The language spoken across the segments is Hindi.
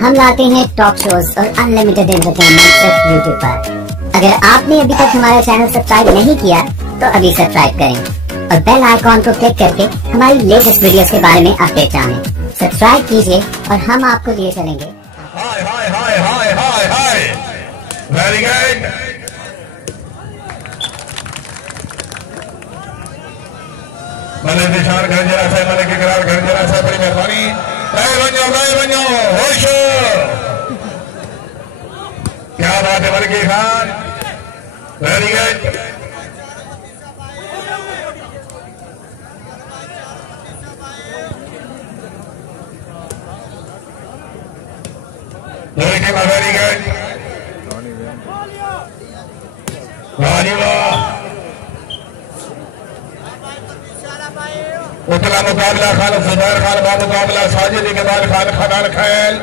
हम लाते हैं टॉप शोज और अनलिमिटेड एंटरटेनमेंट सिर्फ यूट्यूब पर। अगर आपने अभी तक हमारा चैनल सब्सक्राइब नहीं किया तो अभी सब्सक्राइब करें और बेल आइकॉन को क्लिक करके हमारी लेटेस्ट वीडियोस के बारे में अपडेट जानें। सब्सक्राइब कीजिए और हम आपको लिए चलेंगे। हाय हाय हाय हाय हाय हाय, वेरी गुड। मलिक निशान घर जरा से, मलिक इकरार घर जरा से, बड़ी मेहरबानी। बन जाओ होश। क्या बात है Malik Khan, very good. Very good, उतला मुकाबला खालिद जुबैर खान बा मुकाबला साजिद इकबाल खान खनान खैल।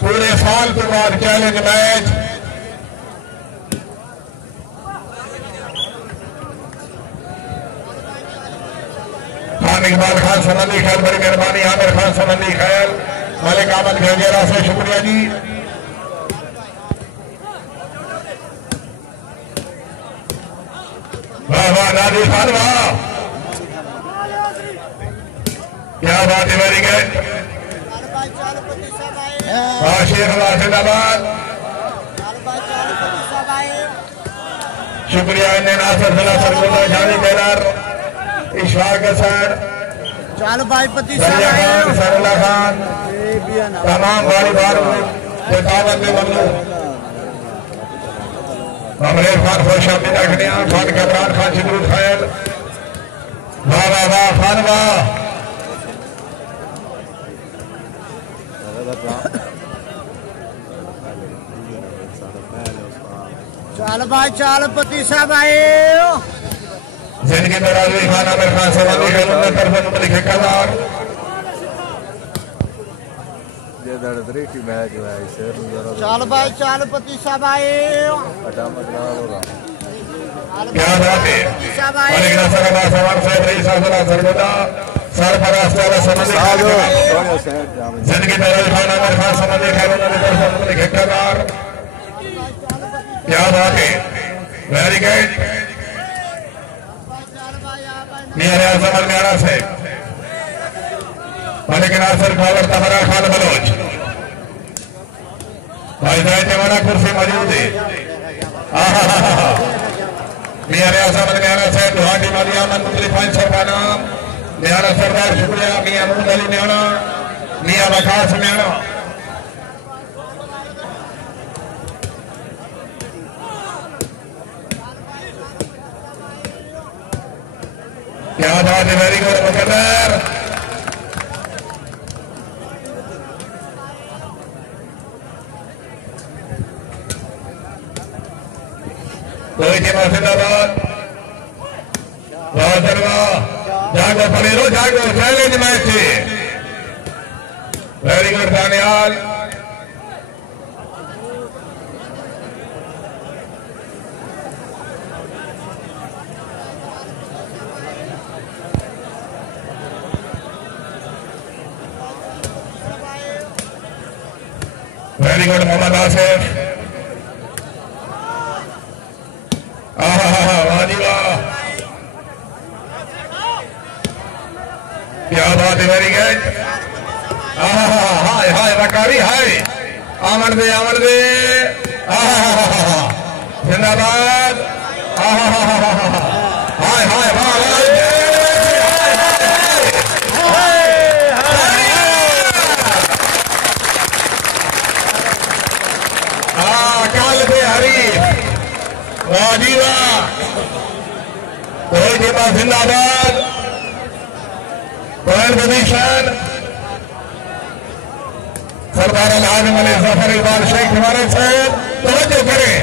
पूरे साल के बाद चैलेंज मैच। खान इकबाल खान समंदी खैल, बड़ी मेहरबानी। आमिर खान समंदी खैल, मलिक अहमद घेजेरा से शुक्रिया जी। वाह वाह नादिर खान, वाह क्या बात है, वेरी गुड। शेख जिंदाबाद, शुक्रिया। नासिर जिला सरगुजा, जानी टेलर, इशफाक हसन, सरला खान, तमाम बारी बार दावत में ममनू। अमरेर खान खुशामी रखनिया, खान कमरान खान सिद्दूर खैर, वाह वाह वाह खान वाह। चाल भाई, चाल पति साहब आए। जिनके बराबरी खान आमिर खान समंदी खैल, उनके तरफ मलिक कलार। चाल भाई, चाल पति साहब आए। क्या बात है, मलिक नसर अब्बास सवार साहब, रईस आजला सरगोदा, सरफराज ताला समंदी खैल, जिनके बराबरी खान आमिर खान समंदी खैल, उनके तरफ मलिक कलार। क्या बात है, वेरी गुड। मियां आजम अलमियारा से मलिक नासिर खावर तमरा खान बलोच, भाई जवाना कुर्सी मौजूद है। मियां आजम अलमियारा से गुवाहाटी मालिया मंत्री पंच का नाम मियारा सरदार, शुक्रिया। मियां मूद अली न्याणा, मियां वकास न्याणा। क्या बात है, वेरी गुड मुकद्दर। कोई जिंदाबाद, बहुत जागो फलेरो, जागो चैलेंज मैच है, very good Daniyal. Very good Mohammad Asif, वाह वाह, क्या बात है, वेरी गुड। हाय हाय बकारी, हाय आमन दे जिंदाबाद। हाय हाय वाह जिंदाबाद। पोजीशन सरदार आजम अली जफर इकबाल शेख हमारे से तवज्जो करें।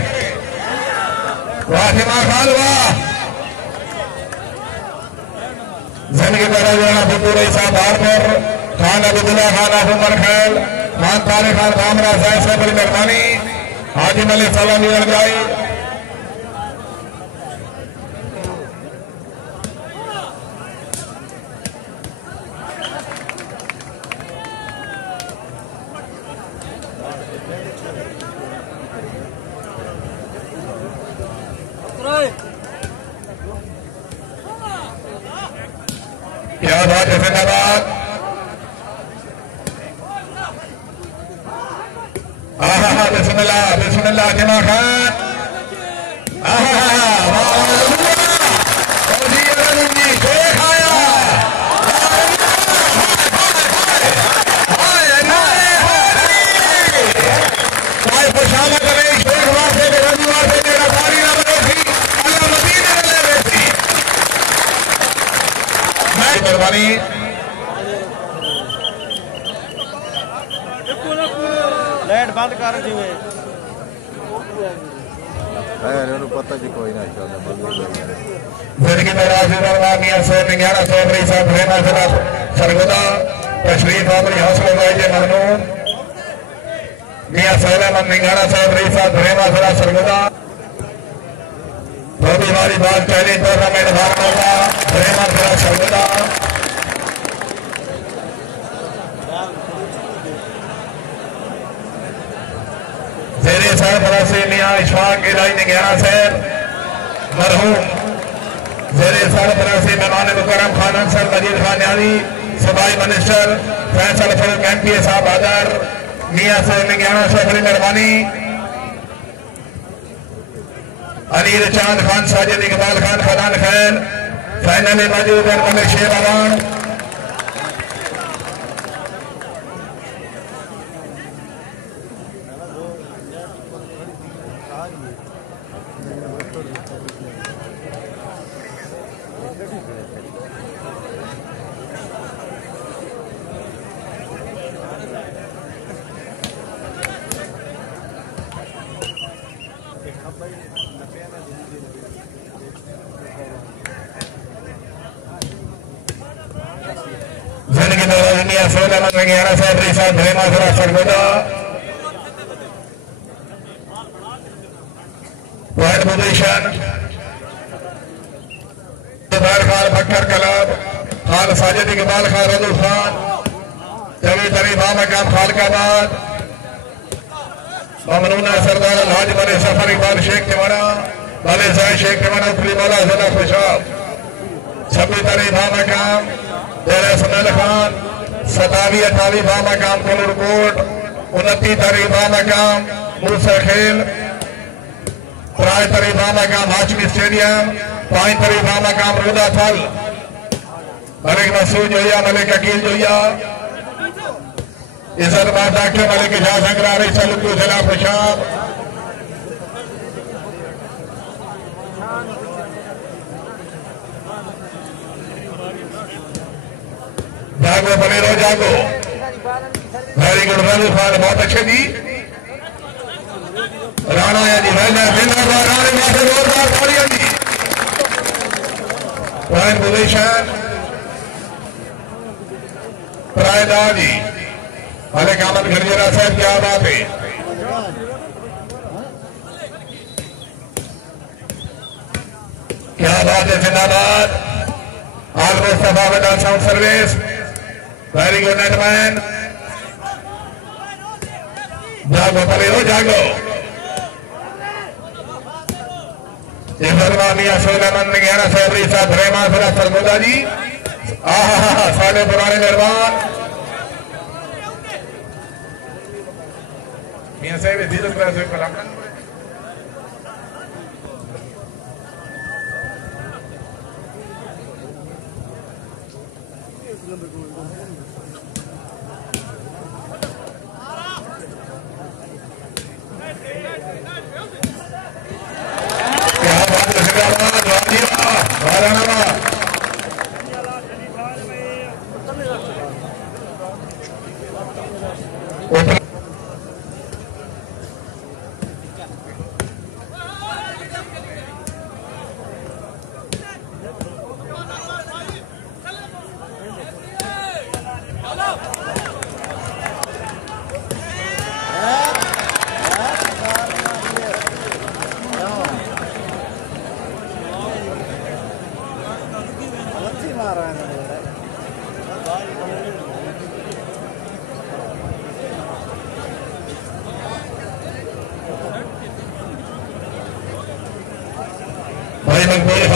वाहिमा खान वाह, जिनकी तरह जाना फतूर ईसा बारपर खान अब्दुल्ला खान अहमद खैल, खान तारिक खान कामरा साहब से बड़ी मेहरबानी। हाजिम अली सलामी अलगाई, क्या बात है, जिंदाबाद। बिस्मिल्लाह बिस्मिल्लाह जमा खान। मेहरबानी लाइट बंद कर दी पता जी कोई ना सरगुदा तशरीफ आमरी हौसला ममनून मियां सैलम निंगाना साहब रईस साहब धरेमा जरा सरगुदा धोबी वाली बात पहले टूर्नामेंट भारत होगा धरेमा जरा सरगुदा जेरे साहब फरासी मियां इशफाक इलाही निंगाना साहब मरहूम जेरे साहब फरासी मेहमान मुकर्रम खान अंसर मजीद खान यानी सबाई मिनिस्टर फैसल फरूक एमपीए साहब आदर मियां साहब निंगाना साहब बड़ी मेहरबानी अलीर चांद खान साजिद इकबाल खान खदान खैर फाइनल में मौजूद है मलिक शेर अवान भक्कर कलाब खान साजिद इकबाल खान रजूल खान जवी तरीफा मकाम खालकाबाद ममनूना सरदार अलहाज बने सफर इकबाल शेख तिवाना वाले साहब शेख तिवाना उपली मौला जिला खुशाब छब्बीस तरीफा मकाम डेरा सुनैल खान 27 28 मकाम कोलूरकोट 29 तरीफा मकाम मूसा खेल 3 तरीफा मकाम हाशमी स्टेडियम 5 तरीफा मकाम रुदा फल मलिक मसूद जोया मलिक अकील जोया इज्जत बात डॉक्टर मलिक इजाज अंगरारी सलूकू जिला खुशाब जागो बने रहो जागो वेरी गुड रजू खान बहुत अच्छे जी राणा या जी राणा जोरदार तालियां जी प्राइम पोजीशन प्रायदा जी मलिक अहमद गरजेरा साहब क्या बात है क्या बात है जिंदाबाद आल Mustafa without sound service very good नेटमैन जागो पले हो जागो मियां सोलमन ग्यारह फरवरी साहब रहमान फिरा सरगोदा जी साढ़े पुराने मेहरबान मियां साहब इज्जत से कलाम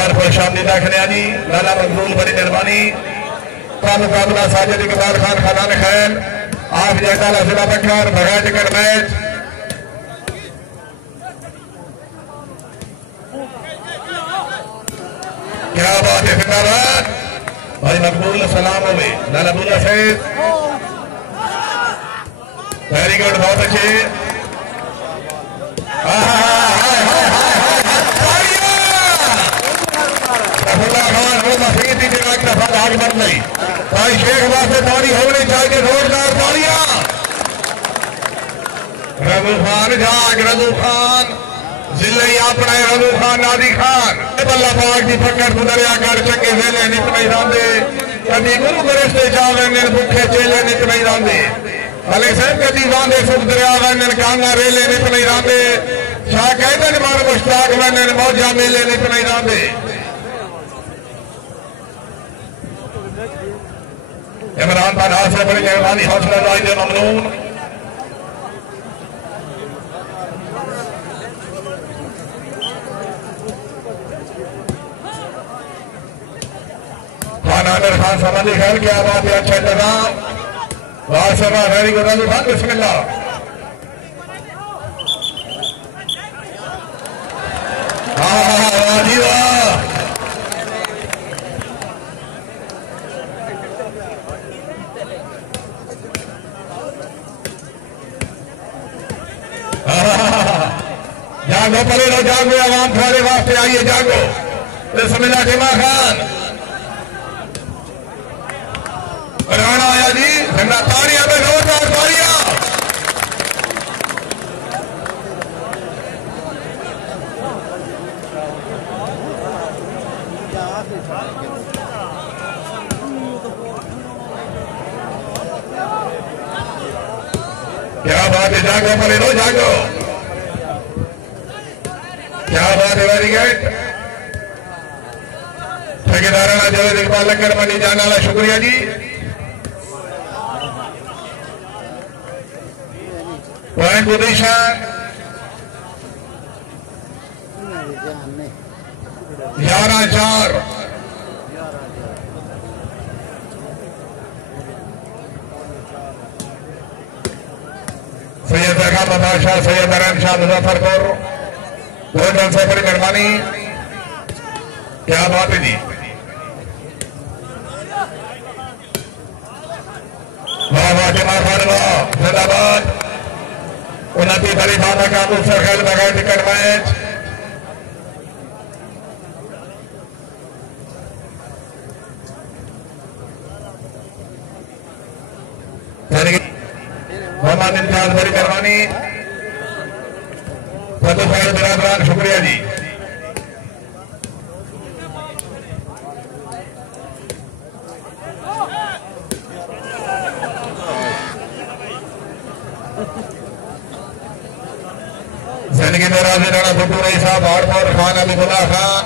और खुश आमदी दाखिले जी लाला मकबूल बड़ी मेहरबानी का मुकाबला साजिद इकबाल खान खानान खैर आप जैताला जिला बकर भगा टिकट मैच क्या बात है जिंदाबाद भाई मकबूल सलाम हो गए लाला बुल्ला सैद वेरी गुड बहुत अच्छे आज बन गई भाई शेख वास्ते तारी होनी चाहिए जोरदार तालियां रघु खान जाग रघु खान जिले अपना रघु खान नादी खान बल्ला पाक की फकर दरिया कर चंगे वेले नित नहीं रंदे कभी गुरु गरिश्ते जावे भुखे चेले नित नहीं रंदे भले साहब कभी वांदे सुख दरिया वन कांगा रेले नित नहीं रंदे शाह कहते मार मुश्ताक वन मौजा मेले नित नहीं रंदे इमरान खान हासिल बड़ी मेहरबानी हौसला जाहिद ममनून खान आमिर खान समझी खैर क्या बात है अच्छा इंतजाम वासवा वेरी गुड रजू खान बिस्मिल्लाह जी वाह जागो पले लो जागो आवाम थारे वास्ते आइए जागो बिस्मिल्लाह टिमा खान राणा आया जी झंडा ताड़ियां में जोरदार ताड़ियां क्या बात है जागो पले लो जागो क्या बात है वेरी गुड ठेकेदाराना जवेद इकबाल लक्कर मनी जाने वाला शुक्रिया जी पॉइंट पोजीशन 11-4 सैयद जगह बादशाह सैयद नारायण शाह मुजफ्फरपुर बहुत जल्द से बड़ी मेहरबानी क्या बात है जी वाह वाह जमाल जिंदाबाद उन्नति बड़ी बाबा का दूसरा खेल बगैर टिकट मैच मोहम्मद इम्तियाज बड़ी मेहरबानी बिरादरान शुक्रिया जी जिंदगी में राजी राणा भुट्टू रही साहब हार्डमोर खान अलीगुल्ला खान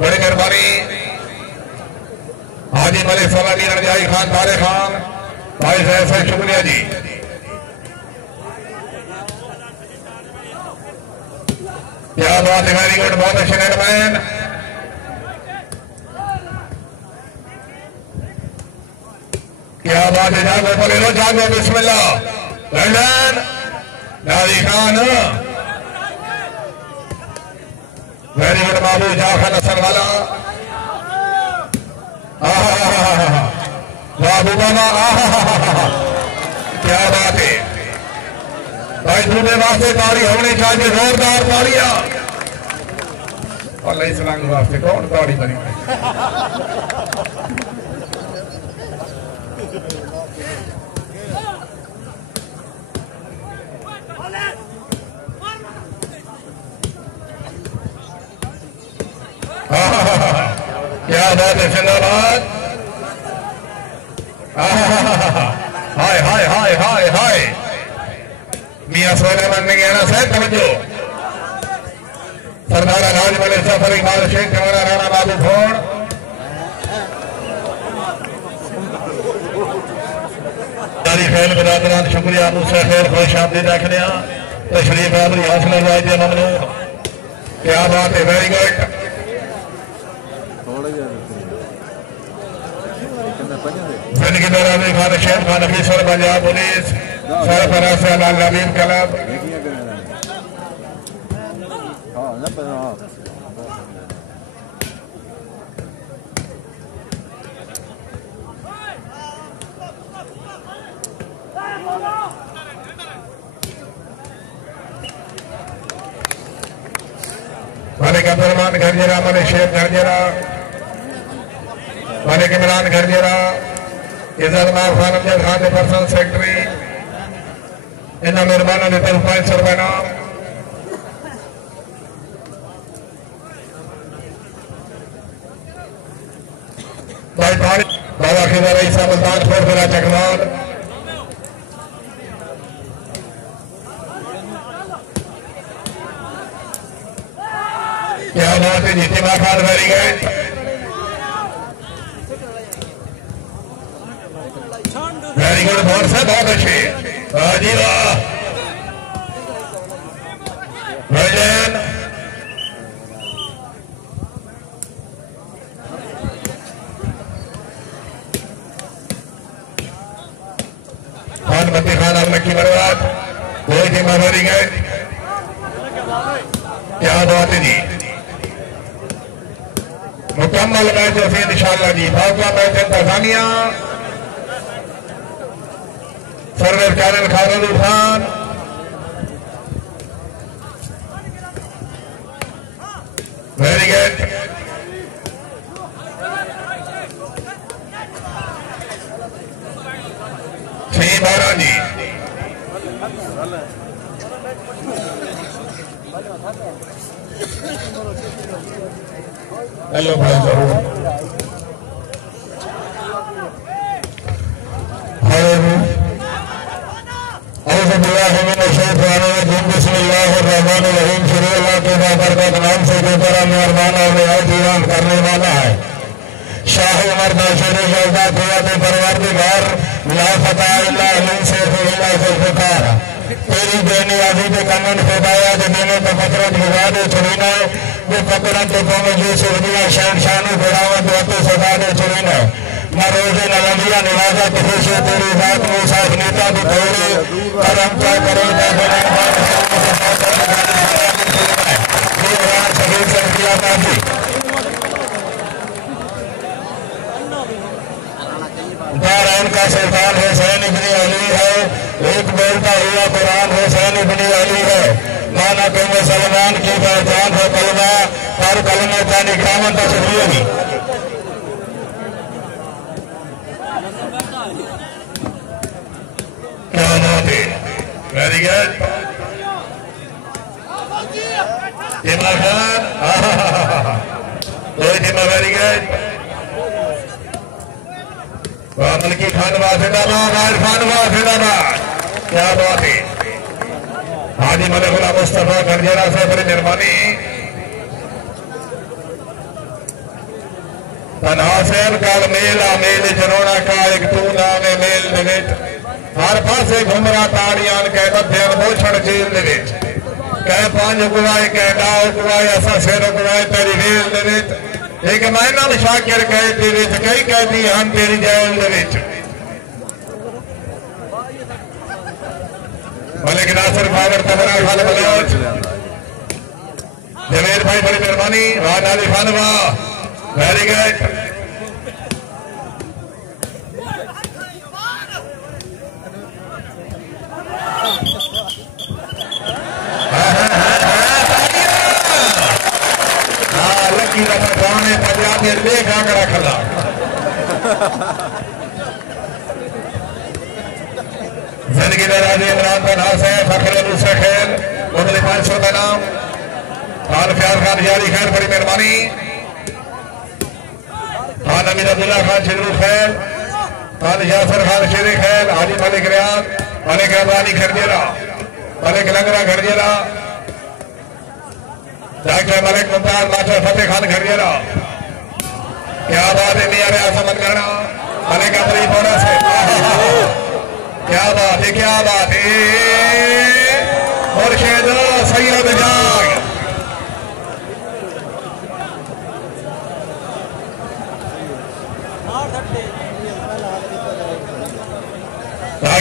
बड़ी मेहरबानी हाजी मलिक सलानी रजाई खान तारे खान भाई साहब शुक्रिया जी क्या बात है वेरी गुड बहुत अच्छे नेटमैन क्या बात है जागो बोले लो जागो बिस्मिल्लाह लंदन नादी खान वेरी गुड बाबू जाखा नसर वाला बाबू बाबा क्या बात है भाई दूसरे वास्ते ताड़ी होनी चाहिए जोरदार ताड़ियां और इस्लाम वास्ते कौन ताड़ी बनी क्या बात है जिंदाबाद हाय हाय हाय हाय हाय मियां सोने बनने गया ना सर तवज्जो सरदार राज मलिक सफर इकबाल शेख कमरा राणा बाबू फोड़ खैर बिरादरान शुक्रिया मुझसे खैर खुश आमदी रखने तशरीफ आबरी हौसला जायदे ममनून क्या बात है वेरी गुड जिनकी दरानी खान शेख खान अफीसर पंजाब पुलिस सरफराज नवीन क्लब मालिक अब्दुलरहमान घरजेरा मालिक शेख घरजेरा मालिक इमरान घरजेरा इज्जत माफ खान अमजद खान पर्सनल सेक्रेटरी इन्होंने मेहरबाना की तरफ 500 रुपए नाम बाबा खिजा रईसा मुल्तान फोर मेरा चकवाल क्या बात है जितिमा Khan very good very good बहुत से बहुत अच्छे जी वाह भजन खान बत्ती खान अहमद की बर्बाद कोई जिम्मा वेरी गुड क्या बात है जी मुकम्मल मैच है इंशाअल्लाह जी फाका मैच इंतजामिया सरवर कारिल खालिद खान वेरी गुड छह 12 जी हेलो भाई जरूर बिस्मिल्लाहिर्रहमानिर्रहीम शुरू अल्लाह के बाबरकत नाम से जो बड़ा मेहरबान और रियायत ईरान करने वाला है शाह उमर नाशर जौदा क़ुव्वत परवरदिगार ला फतह इल्ला अमीन से इल्ला ज़ुल्फ़िकार तेरी बेनियाज़ी पे कमन खुदाया जो देने को फतरत गुज़ार चुरीना वो फकरत को मुझे सुरदिया शहनशानू गिरावत वतो सदा ने चुरीना मरोज़े नलंदिया निवाजा खुश तेरी बात मूसा नेता की थोड़े करम क्या करे दारैन का सुल्तान हुसैन इब्न अली है एक बोलता हुआ कुरान हुसैन इब्न अली है माना कि मुसलमान की पहचान है कलमा हर कलमे का निकामन तस्वीर क्या बात है वेरी गुड जिमा खान वेरी गुड मलकी खान वासिदाबाद आर खान वासिदाबाद क्या बात है हाजी मलिकुल्लाह मुस्तफा खरजेरा से बड़ी मेहरबानी तनहासेन काल मेला मेल जरोड़ा का एक तू नाम मेल निविट हर पासे घुमरा ताड़ियां कह बध्यन बोछड़ जेल निविट कह पांच गुवाए कह डाव गुवाए असा सिर गुवाए तेरी रेल निविट एक महीना शाकिर कह तेरे कई कहती हम तेरी जेल मलिक नासिर फागर तबरा खान बलोच जवेद भाई बड़ी मेहरबानी राज अली खानवा वेरी गुड लकी रफाने पंजाबी देख आकर खला जिंदगी राजे इमरान खान हासे फखरे दूसरे खेल उनके 500 रुपए नाम खान फ्यार खान जारी खैर बड़ी मेहरबानी खान अमीर अब्दुल्ला खान शिरू खैर खान यासर खान शेरे खैर हाजी मलिक रियाद मलिक अबानी खरजेरा मलिक लंगरा खरजेरा डॉक्टर मलिक मुमताज मास्टर फतेह खान खरजेरा क्या बात है मियां रियाज समझ करना मलिक अपनी बोरा से क्या बात है मुर्शिद सैयद जाग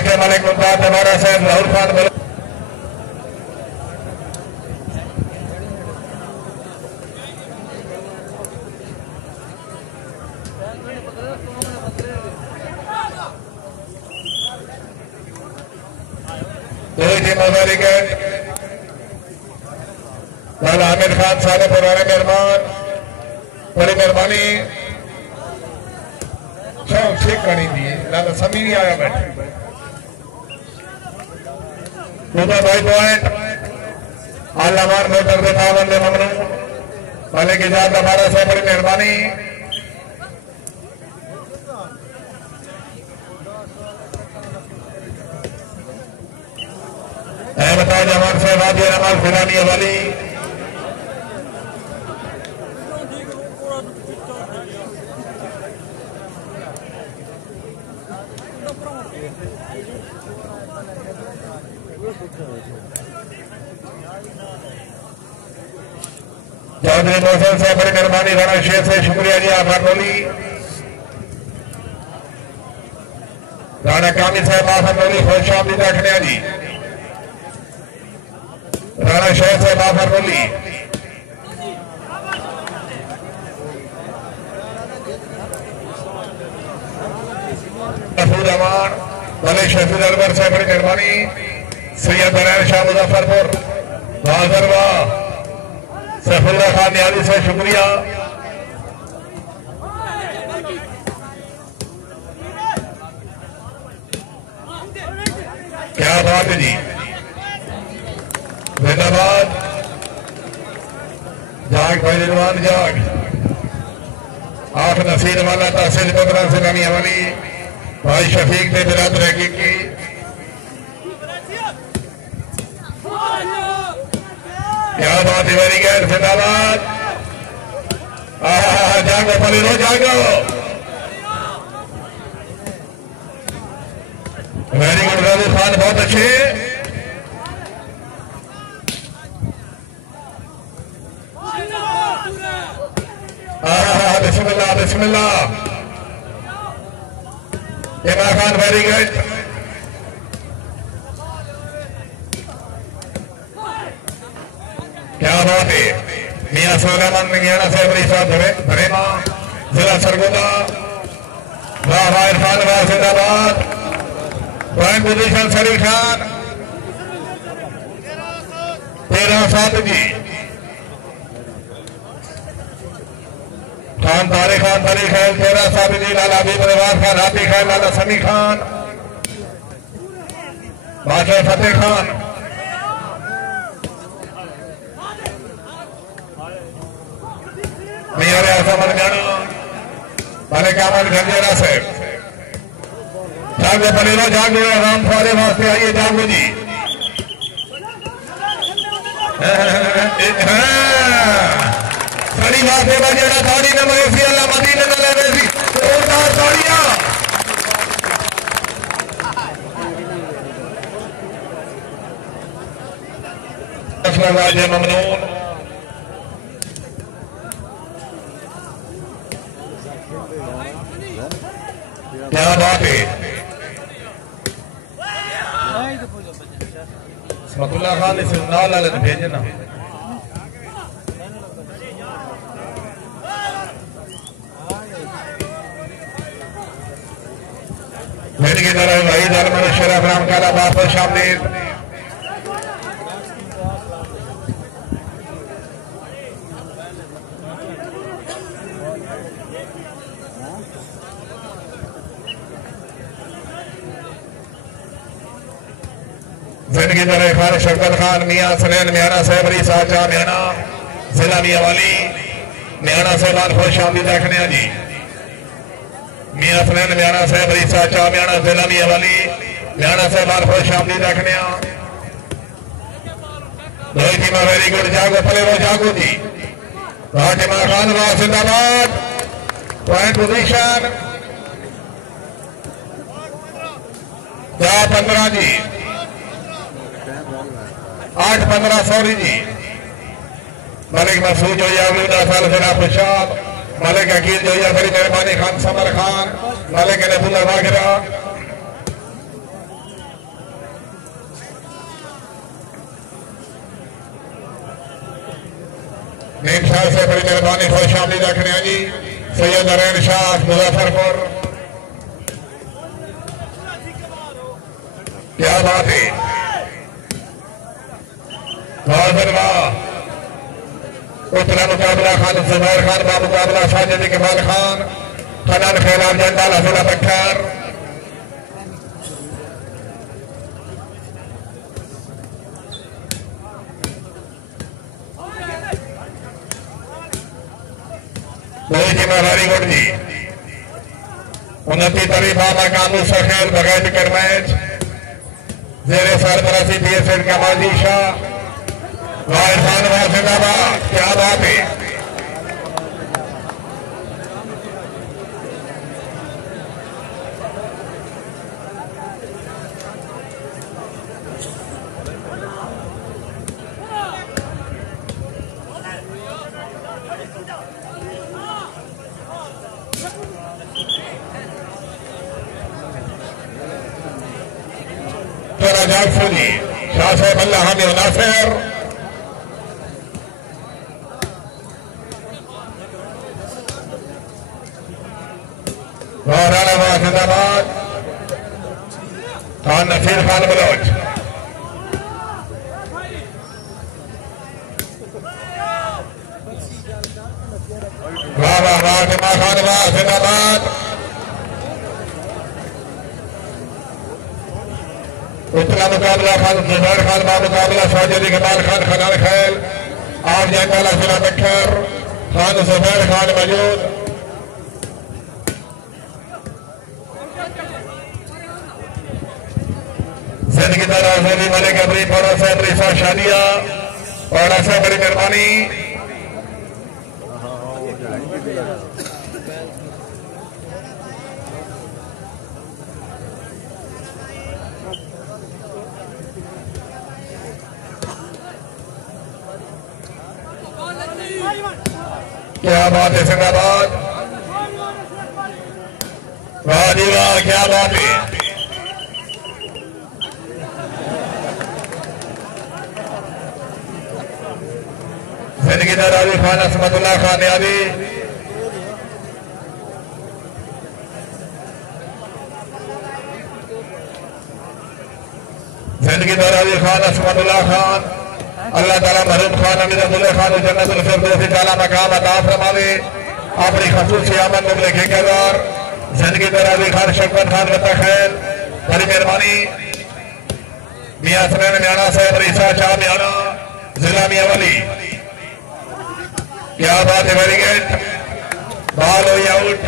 से मलिक मुमताज दोबारा से राहुल खान लाला आमिर खान सारे पुराने मेहमान बड़ी मेहरबानी ठीक करनी थी लाला समी नहीं आया बैठे भाई पॉइंट आलामार मोटर के पावन ने ममनू वाले की जात हमारा से बड़ी मेहरबानी बताया जवान से वादी नमाज फिरानी वाली चौधरी मोहसिन से बड़ी मेहरबानी राणा शेर से शुक्रिया जी आभार बोली राणा कामिल साहब माफर बोली खुश आमदीद रखने जी राणा शेर से माफर बोली अमान मलिक शफीद अनवर से बड़ी मेहरबानी सैयद नारायण शाह मुजफ्फरपुर बाजरवा सैफुल्ला खान नियाली से शुक्रिया क्या बात है जी जिंदाबाद जाग भाई दिलवान जाग आठ नसीर वाला तहसील बदरा से नमी वाली भाई शफीक ने बिरादर हकीकी क्या बात है वेरी गुड जिंदाबाद जागो पलीरो जागो वेरी गुड राजू खान बहुत अच्छे बिस्मिल्लाह बिस्मिल्लाह इमरान खान वेरी गुड क्या बात है मियां सोलेमान मियाना से बड़ी साथ भरे मां जिला सरगोदा वाह इरफान वाह जिंदाबाद पॉइंट पोजीशन शरीफ खान 13-7 जी खान तारे खान तली खैल 13-7 जी लाला हबीब रिवाज खान हाथी खैल लाला समी खान बादशाह फतेह खान मियाँ आजमल जाना मालिक अहमद गंजेरा साहब जागो पलीरो जागो राम फौरे वास्ते आइए जागो जी साड़ी वास्ते बजेड़ा साड़ी न मरेसी अल्लाह मदीने न लेवेसी जोरदार ताड़ियां असला राजे ममनून क्या बात है समतुल्ला खान इसे नाल वाले ने भेजना मेरी की तरह भाई दरबार शरफ राम काला वापस शामिल जिंदगी तरह खान शक्कर खान मियाँ सनैन म्याना सहबरी साचा म्याना जिला मियाँ वाली म्याना सहबान खुश आमदी देखने जी मियाँ सनैन म्याना सहबरी साचा म्याना जिला मियाँ वाली म्याना सहबान खुश आमदी देखने रोहितिमा वेरी गुड जागो पलेरो जागो जी फातिमा खान वाह जिंदाबाद पॉइंट पोजीशन 15 जी 8-15 सॉरी जी मलिक मसूद जो या साल फिरा खुशाब मलिक अकील जो या बड़ी मेहरबानी खान समर खान मलिक नबुल्ला वागिरा नीम शाह से बड़ी मेहरबानी खुश आमदीद रखने जी सैयद नरेन शाह मुजफ्फरपुर। क्या बात है, उतना मुकाबला खान जुबैर खान बा मुकाबला साजिद इकबाल खान खनन खैलान जंडाल हजला पत्थर। वेरी गुड जी 29 तारीख कानून से खेल बगैर टिकट मैच जेरे सरबराही बीएसएफ का माजी शाह वाहिद खान जिंदाबाद। क्या बात है, फौजी शाह साहब अल्लाह हामिद नासिर राणा जिंदाबाद। खान नसीर खान बलोच वाह वाह वाह जमा खान वाह जिंदाबाद। उतना मुकाबला खान जुबैर खान बा मुकाबला साजिद इकबाल खान खनान खैल आप जंडाला जिला बख्तर खान जुबैर खान मौजूद। जिंदगी दराज़ी मलिक अपनी पौड़ा से अपनी शादिया और ऐसे बड़ी मेहरबानी। क्या बात है, जिंदाबाद। वाह जी वाह, क्या बात है। जिंदगी दराज़ी खान असमतुल्लाह खान यादी जिंदगी दराज़ी खान असमतुल्लाह खान अल्लाह ताला महरूम खान अमीर अब्दुल्ला खान जन्नतुल फिरदौस ताला मकाम अता फरमावे अपनी खसूसी आमद में लिखे केदार। जिंदगी दराज़ी खान शौकत खान रता खैर बड़ी मेहरबानी। मियां सनैन म्याना साहब रीसा शाह म्याना जिला मियावाली। क्या बात है, वेरी गुड। बॉल हो आउट।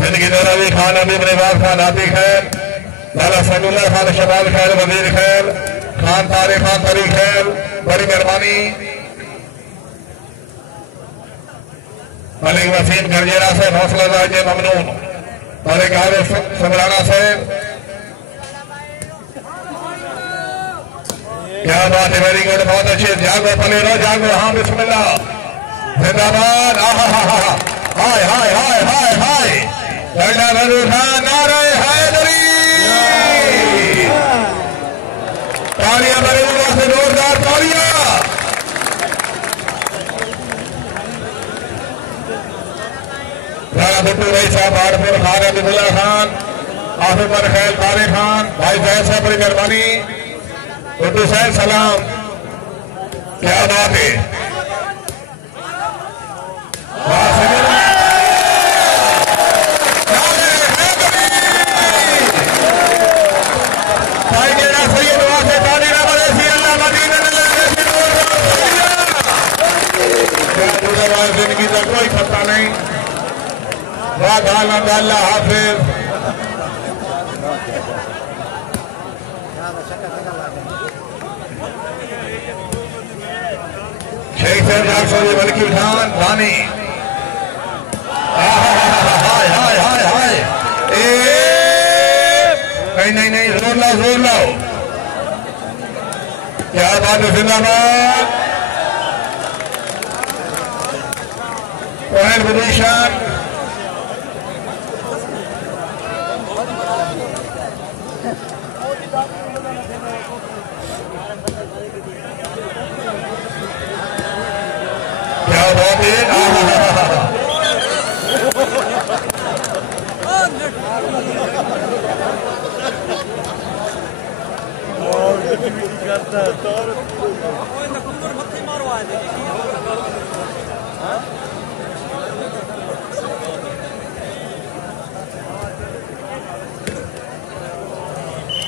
जिंदगी दराज़ी खान अमीर रिवाज खान आती खैर लाला सैदुल्लाह खान शबाल खैर वजीर खैर खान तारिक खान तरी खैर बड़ी मेहरबानी। मलिक वसीम गरजेरा से हौसला जाए ममनून मलिक आरिफ समराना से। क्या बात है, वेरी गुड, बहुत अच्छे। जागो पलेरो जागो, हाँ बिस्मिल्लाह जिंदाबाद। हाय हाय हाय हाय हाय नारे हैदरी। तालियां बड़े से जोरदार तालियां। राणा भुट्टू रही साहब आरपुर खान अब्दुल्ला खान आफिफ खैल तारे खान भाई जैद साहब बड़ी मेहरबानी। भुट्टू साहब सलाम। क्या बात है, जिंदगी का कोई खतरा नहीं। अल्लाह हाफिज। शेख साहब मलिकी खान रानी। हाय हाय हाय हाय, नहीं नहीं नहीं, जोर लाओ जोर लाओ। क्या बात है, जिंदाबाद।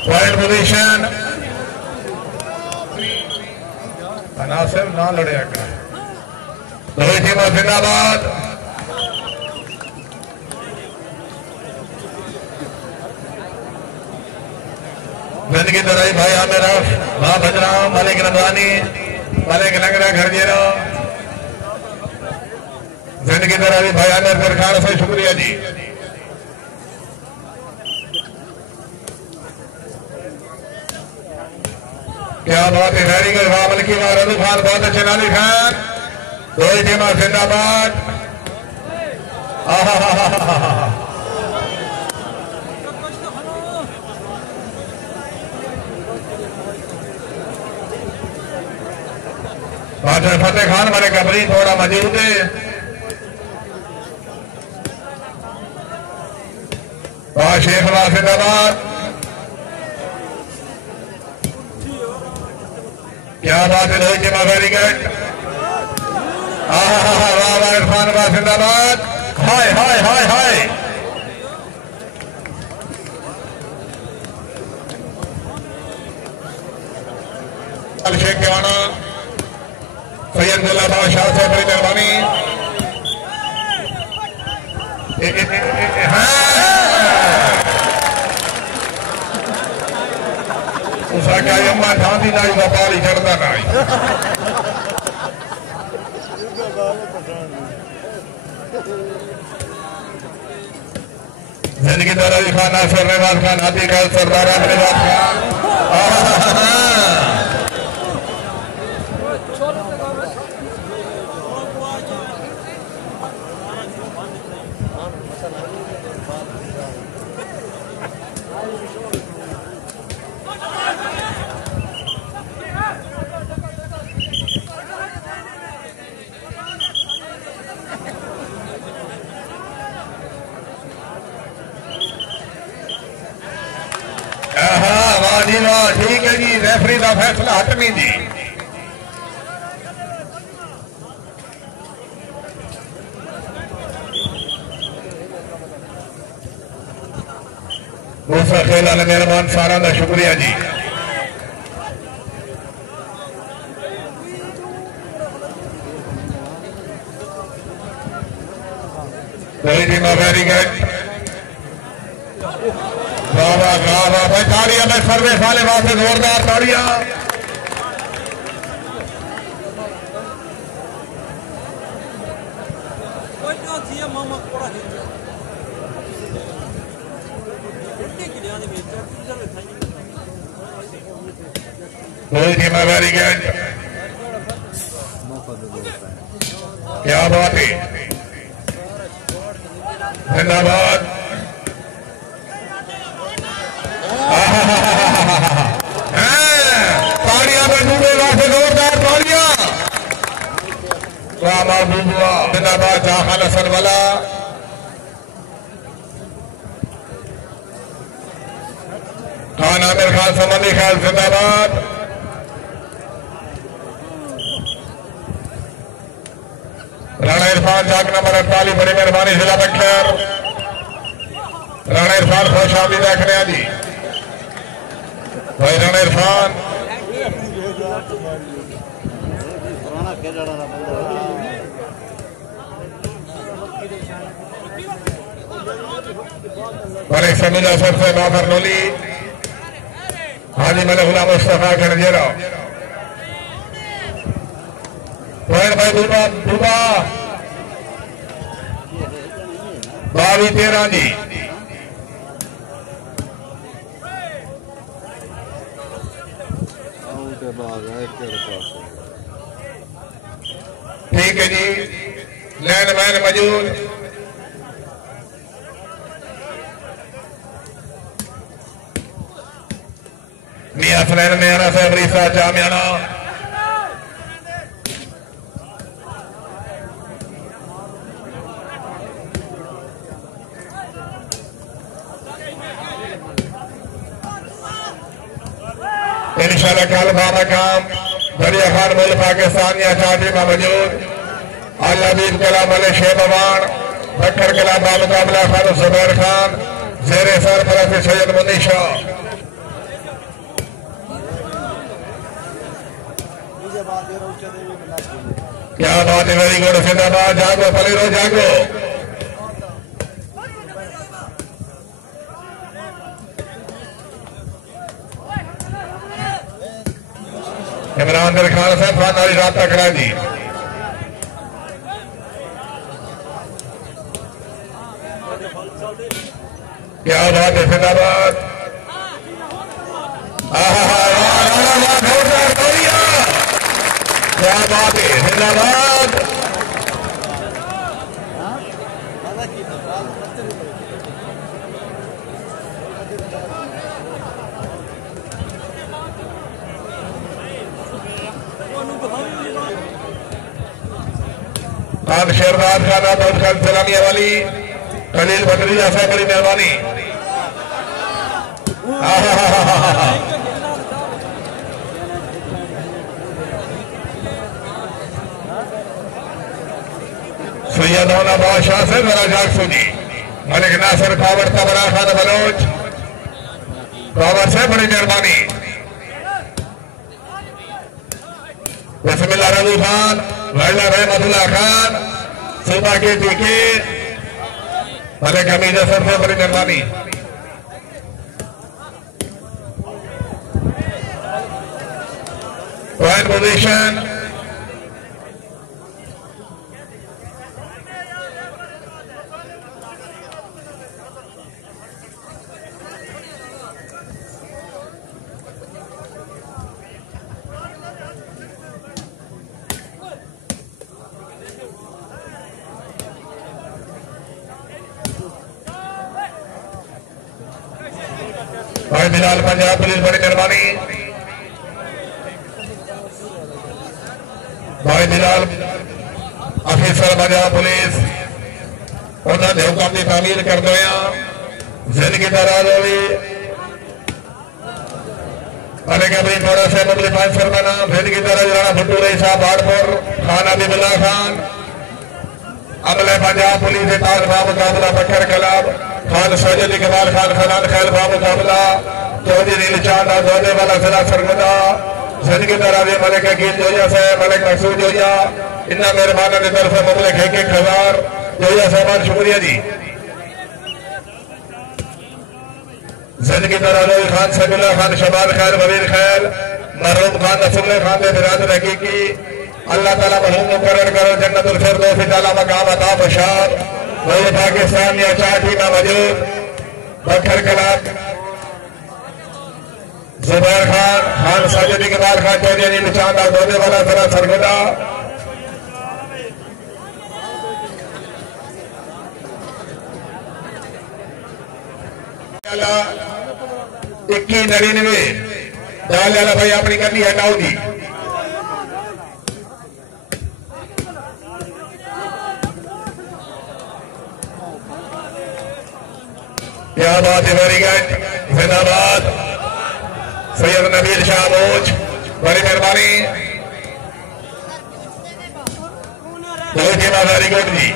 पॉइंट पोजीशन अनासिर ना लड़े कर दोनों टीमों जिंदाबाद। जिंदगी दराई भाई आमिर मां भजराम मलिक रमजानी मलिक लंगरा घरजेरा जिंदगी दराई भाई आमिर सरकार से शुक्रिया जी। क्या बात है वेरी गुड वाह मलिकी वाह रजू खान बहुत अच्छे नाली खान दोनों टीमां जिंदाबाद। बादशाह फतेह खान हमारे कबरी थोड़ा मौजूद है। शेख जिंदाबाद। क्या बात है रोहित टीमा वेरी गुड। वाह इरफान जिंदाबाद। हाय हाय हाय हाय शेख देवाना सैयदुल्लाह बादशाह से बड़ी मेहरबानी। उसका क्या यम्मा ठांदी ना पाली चढ़ता ना जिंदगी दौरा खान नासिर रहमान खान हाथी खान सरदार रहमान खान। ठीक है जी रेफरी का फैसला हटमी जी। दूसरा खेल वाले मेहरबान सारा का शुक्रिया जी। वेरी गुड भाई ताड़ियां में सर्विस वाले वास्ते जोरदार ताड़ियां। दोनों टीमें वेरी गुड। क्या बात है जिंदाबाद। ताड़ियां में डूबेगा से जोरदार ताड़ियां। जिंदाबाद जाखान हसन वाला खान आमिर खान समझी खान जिंदाबाद। राणा इरफान चाक नंबर 48 बड़ी मेहरबानी जिला बख्तर। राणा इरफान खुश आमदीद देखने जी भाई राणा इरफान। बड़े समीजा सबसे बाबर नोली हाजी मलिक गुलाम मुस्तफा खड़जेरा भाई दूबा दूबा 22-13 जी। ठीक है जी लैंडमैन मौजूद। मियां सलैन मियाना साहब रीसा जामियाना इंशाल्लाह कल बामकाम दरिया खान मुल्क पाकिस्तान या चाटी में मौजूद अल्लाबीब कला मल शेबवान बकर कला बामुकाबला खान जुबैर खान जेरे सरफराज सैयद मुनीशा। क्या बात है, वेरी गुड, जिंदाबाद, जागो पलेरो जागो। इमरान खान साहब खानदारी राब्ता करा दी। क्या बात है, जिंदाबाद। क्या बात है, जिंदाबाद। खान शेरबाज खान बहुत खान सलामिया वाली खलील बकरीजा साहब, बड़ी मेहरबानी। सैयदौना बादशाह से जरा जाग सुनी। मलिक नासिर पावर तबरा खान बलोच पावर से बड़ी मेहरबानी। बिस्मिल्लाह रजू खान वैला रहमतुल्लाह खान सूबा के टीके मलिक हमीद असद से बड़ी मेहरबानी। पॉइंट पोजीशन भाई बिलाल पंजाब पुलिस बड़ी मेहरबानी। भाई बिलाल अफीसर पंजाब पुलिस उन्होंने हुक्म की तामीर कर दिया। जिंदगी दराज होगी। भाई थोड़ा सा मुबली 500 रुपये नाम जिंदगी दराज राणा भुट्टू रही साहब बाड़पुर खान अबीबुल्ला खान अमले पंजाब पुलिस ताज बा मुकाबला बकर कलाब खान सजद इकबाल खान खनान खैल बा मुकाबला चौधरी निचाना दौरे वाला जिला सरगुजा जिंदगी दराजे मलिक अकील जोया से मलिक मकसूद जोया इन्ना मेहरबान की तरफ से मुबलिक 1,000 जोया साहबान शुक्रिया जी। जिंदगी दराजे खान सबिला खान शबान खैर वजीर खैर मरहूम खान नसुल्ला खान ने बिरादर हकीकी अल्लाह ताला मरहूम मुकर्रर करो जन्नतुल फिरदौस ताला मकाम अता बशार। वही पाकिस्तान या चाटी में मौजूद बकर कलाब जुबैर खान खान साजिद इकबाल खान चौधरी निशान दौरे वाला जरा सरगुजा। इक्की 99 डाल भाई अपनी करनी है नाउ दी। क्या बात है, वेरी गुड, जिंदाबाद। सैयद नबील शाह मोज बड़ी मेहरबानी। वेरी गुड जी।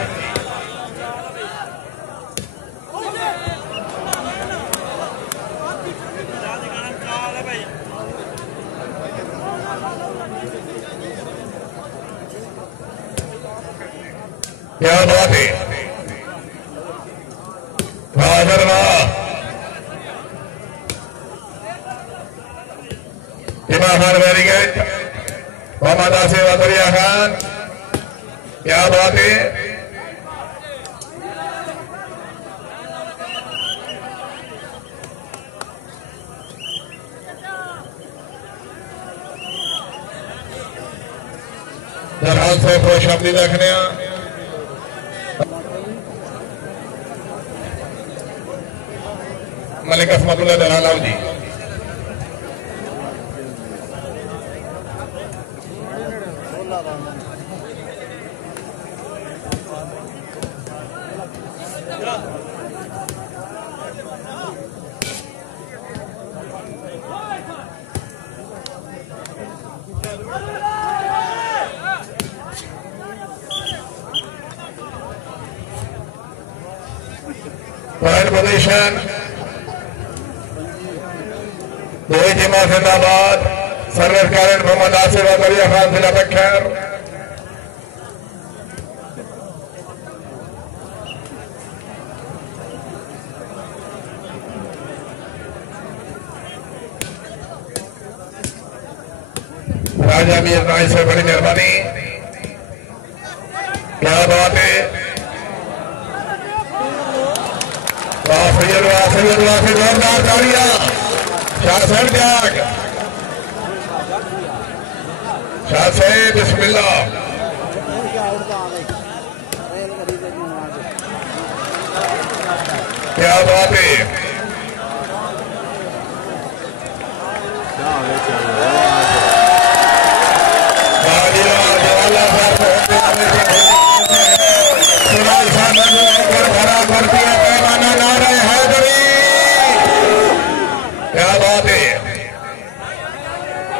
क्या बात है, हाजिर वाह इमाम खान वेरी गुड। मोहम्मद आसिफ अदरिया खान क्या बात है। दरहाल से खुश अपनी रखने मलिक असमतुल्लाह दलालाऊ जी। पॉइंट पोजीशन दोई टीम जिंदाबाद। सर्विस कैरेट मोहम्मद आसिफ और दरिया खान जिला बखैर। राजा मीर नाई से बड़ी मेहरबानी, क्या बात है। जोरदार तालियां, शासन त्याग, शासन बिस्मिल्लाह। क्या बात है। भरा करती है पैमाना नारे हैदरी। क्या बात है।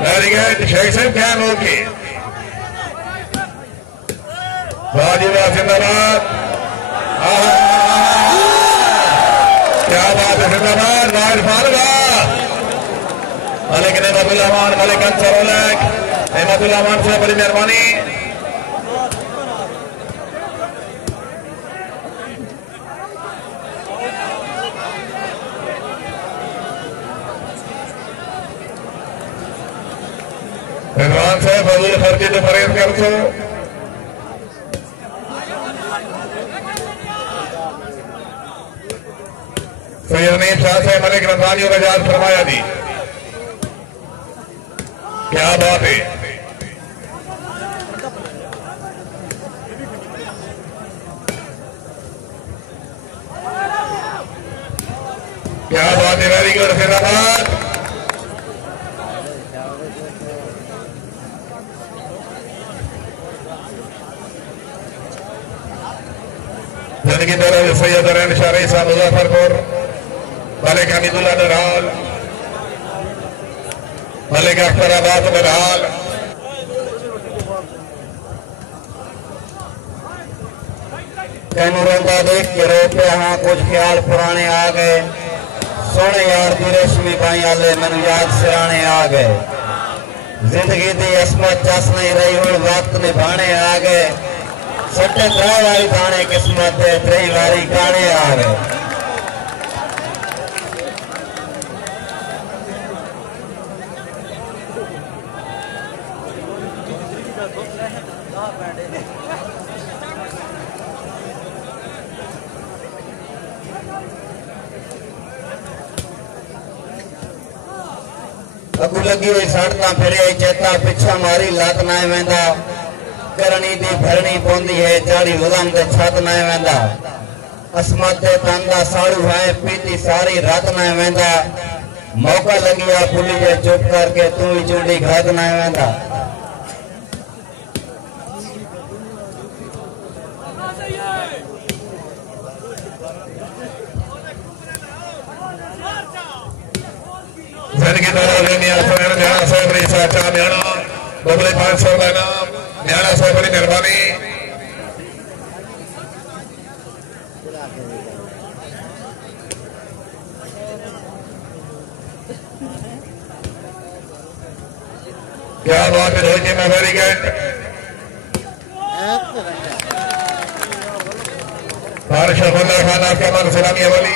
Very good. शेख साहब क्या होगी बाजीराव जिंदाबाद। क्या बात है। जिंदाबाद राज फालगा मलिक नेमतुल्लाहमान मलिक अंसरुल्लाह नेमतुल्लाहमान से बड़ी मेहरबानी। भगवान से फजूल खर्ची तो परहेज कर सो। सैयद नीम शाह से मलिक रमजानी और आजाद फरमाया दी। क्या बात है। क्या बात है। Very good. जिंदाबाद। जिनकी तरफ सैयद रैन शारी साहब मुजफ्फरपुर मलिक हमीदुल्लाह नरहाल मलिक अख्तराबाद नरहाल। तेन रोंदा देख के रो पे हाँ कुछ ख्याल पुराने आ गए। सोने यार दी रेशमी बाई आले मैनू याद सिराने आ गए। जिंदगी दी असमत चस नहीं रही हुण वक्त निभाने आ गए। सट्टे त्रै वारी थाने किस्मत दे त्रेई वारी गाने आ गए। अगू लगी हुई सड़ता फिरे चेता पिछा मारी लत ना वेंदा। करनी दी भरनी पौंदी है चाड़ी गुलाम दे छत ना वेंदा। असमत दे तन दा साड़ू है पीती सारी रात ना वेंदा। मौका लगिया पुली जे चुप करके तू ही चूंडी घात ना वेंदा। जिनकी तरफ न्याणा से बड़ी साचा न्याणा बबले 500 का नाम न्याणा से बड़ी मेहरबानी। क्या बात है। रोहित में वेरी गुड। बारिश खान आपका मन सलामी वाली।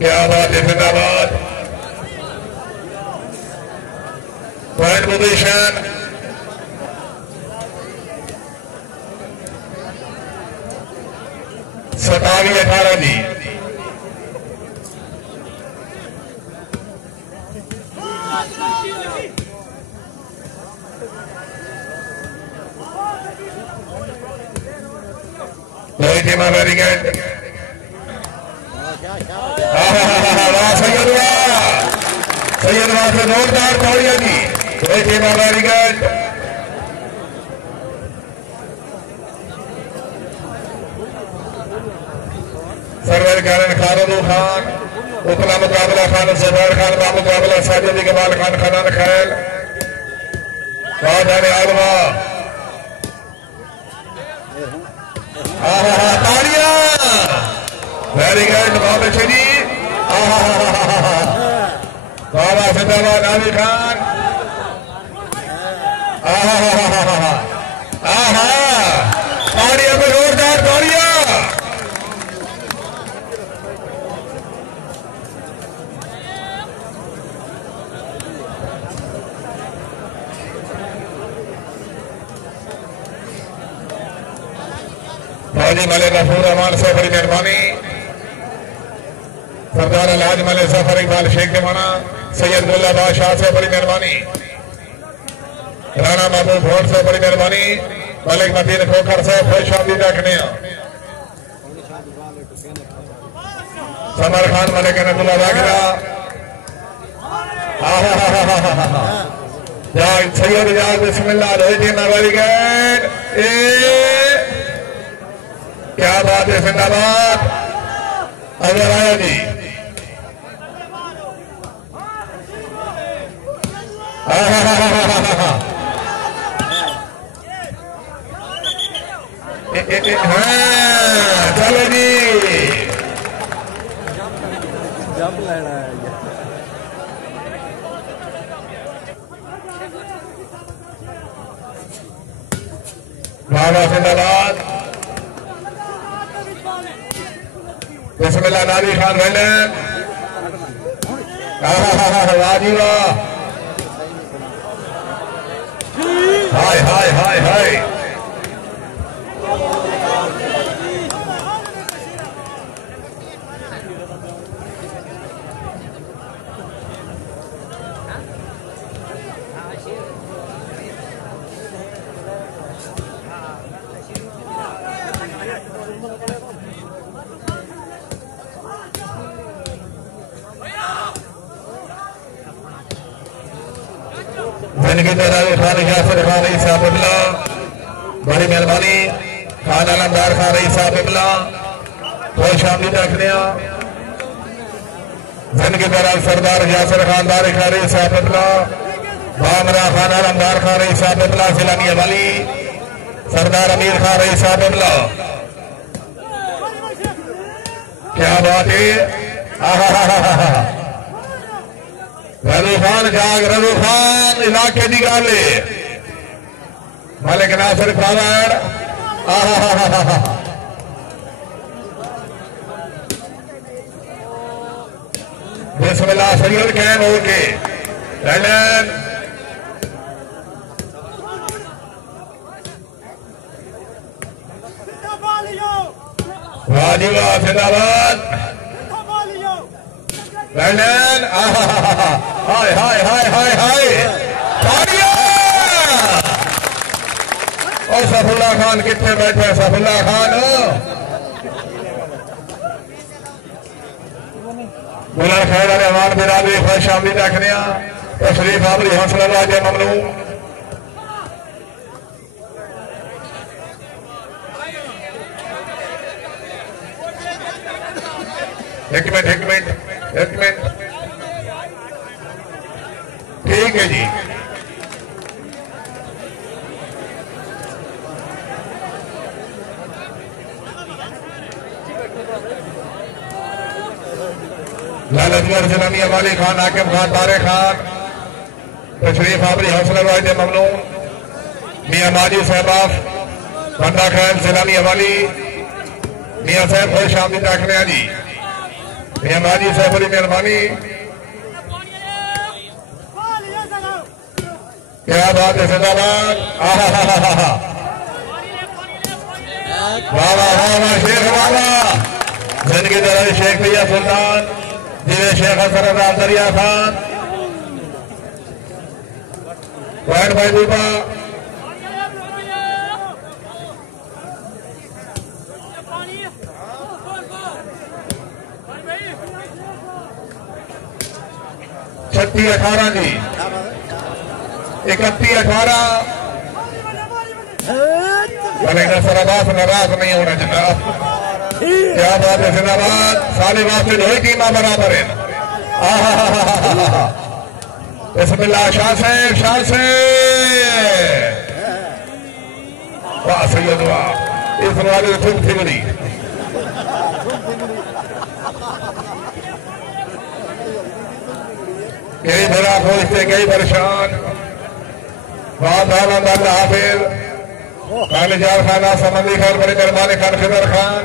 क्या बात है। जिंदाबाद। पॉइंट पोजीशन सतावी 18 जी। दो टीम वेरी गुड। सैयद से जोरदार तालियां दी। दो टीम वेरी गुड। सर्वर कारण खालिद खान उपला मुकाबला खान जुबैर खान का मुकाबला साजिद इकबाल खान खनान खैल जाने आलमा तालियां वेरी गुड बहुत अच्छे जी बाबा जिंदाबाद आमिर खान तालियां में जोरदार तालियां फौजी मलिक गफूर रहमान से बड़ी मेहरबानी सरदार अलहाज मलिक जफर इकबाल शेख दिवाना सैयदुल्लाह बादशाह से बड़ी मेहरबानी राणा महबूब भोट से बड़ी मेहरबानी मलिक मदीन खोखर से खुश आमदीद रखने समर खान मलिक नबुल्ला वागरा सैयद जाग बिस्मिल्लाह वेरी गुड क्या बात है जिंदाबाद अजहर आया जी चलो जी जब लेना है बाबा जिंदाबाद बिस्मिल्लाह नारी खान वैलन वाजी वाह हाय हाय हाय हाय जिनकी तरह खान यासिर खान रही साहब बड़ी मेहरबानी खान आलमदार खान रही साहब खुश आमदीद रखने जिनकी तरह सरदार यासिर खान दार खान रही साहब बामरा खान आलमदार खान रही साहब जिलानी वाली सरदार अमीर खान रही साहब क्या बात है रजू खान जाग रजू खान इलाके की गल मलिक नासिर खान बिस्मिल्लाह सैयद कैम होके लंदन वाजीवा जिंदाबाद लंदन हाय हाय हाय हाय हाय और सफुल्ला खान कितने बैठे सफुल्ला खान बुला खैर रहमान बिरादरी खुश आमदीद रखने तशरीफ आवरी हौसला राजे ममनू एक मिनट ठीक है जी लालजवर जलामी वाली खान आकिब खान तारे खान तशरीफ आवरी हौसला वाहिद ममनून मियां माजी साहब बंदा खैर जलामी वाली मियां साहब खुश आमदीद रखने जी मियां माजी साहब बड़ी मेहरबानी क्या बात है जिंदाबाद वाह वाह वाह शेख बाबा जिनकी तरह शेख भैया सुल्तान जिन्हें शेख हसन दरिया खान वाइट भाई दूबा छत्ती 18 जी 31-18 मलिक नसर अब्बास नाराज नहीं होना जनाब क्या बात है, जिंदाबाद। सारे वास्ते दो ही टीम बराबर है। बिस्मिल्लाह, शाह से वाह सैयद वाह। इस वाले थूक थी बड़ी कई बड़ा खोजते कई परेशान। हाफिज खान खाना समंदी खान बड़ी मेहरबानी, खान खिदर खान,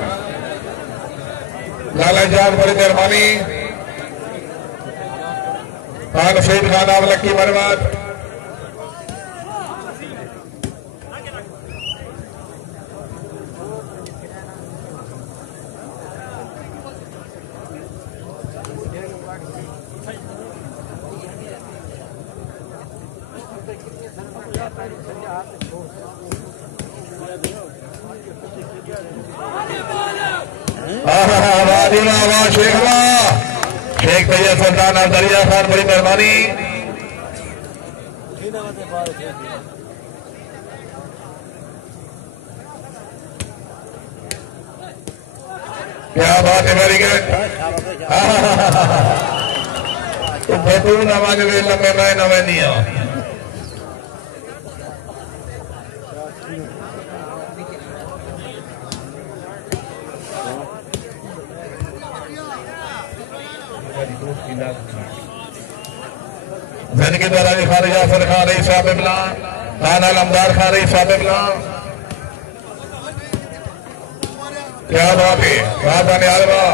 लाला जान बड़ी मेहरबानी, खान सईद खान आवलक की बर्बाद। शेख तैयब सुल्तान दरिया खान बड़ी मेहरबानी। क्या बात है, वेरी गुड। बतून आवाज लंबे मैं नवे नहीं आ जिनकी द्वारा खान जाफर खान रही साहब बिला, खान अलमदार खान रही साहब बिला। क्या बात है, बात आने आलवा।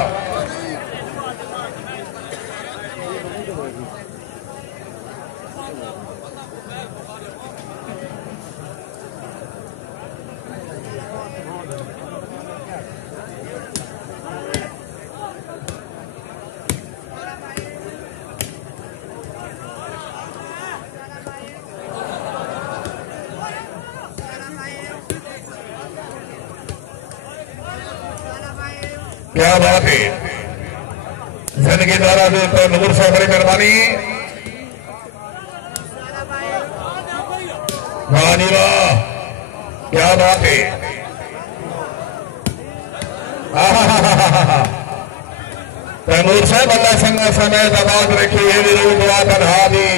क्या बात है, जिनकी द्वारा तो नूर से बड़ी मेहरबानी। क्या बात है, तैमूर साहब अल्लाह संगा समेत आबाद रखी है दुआ तनहा दी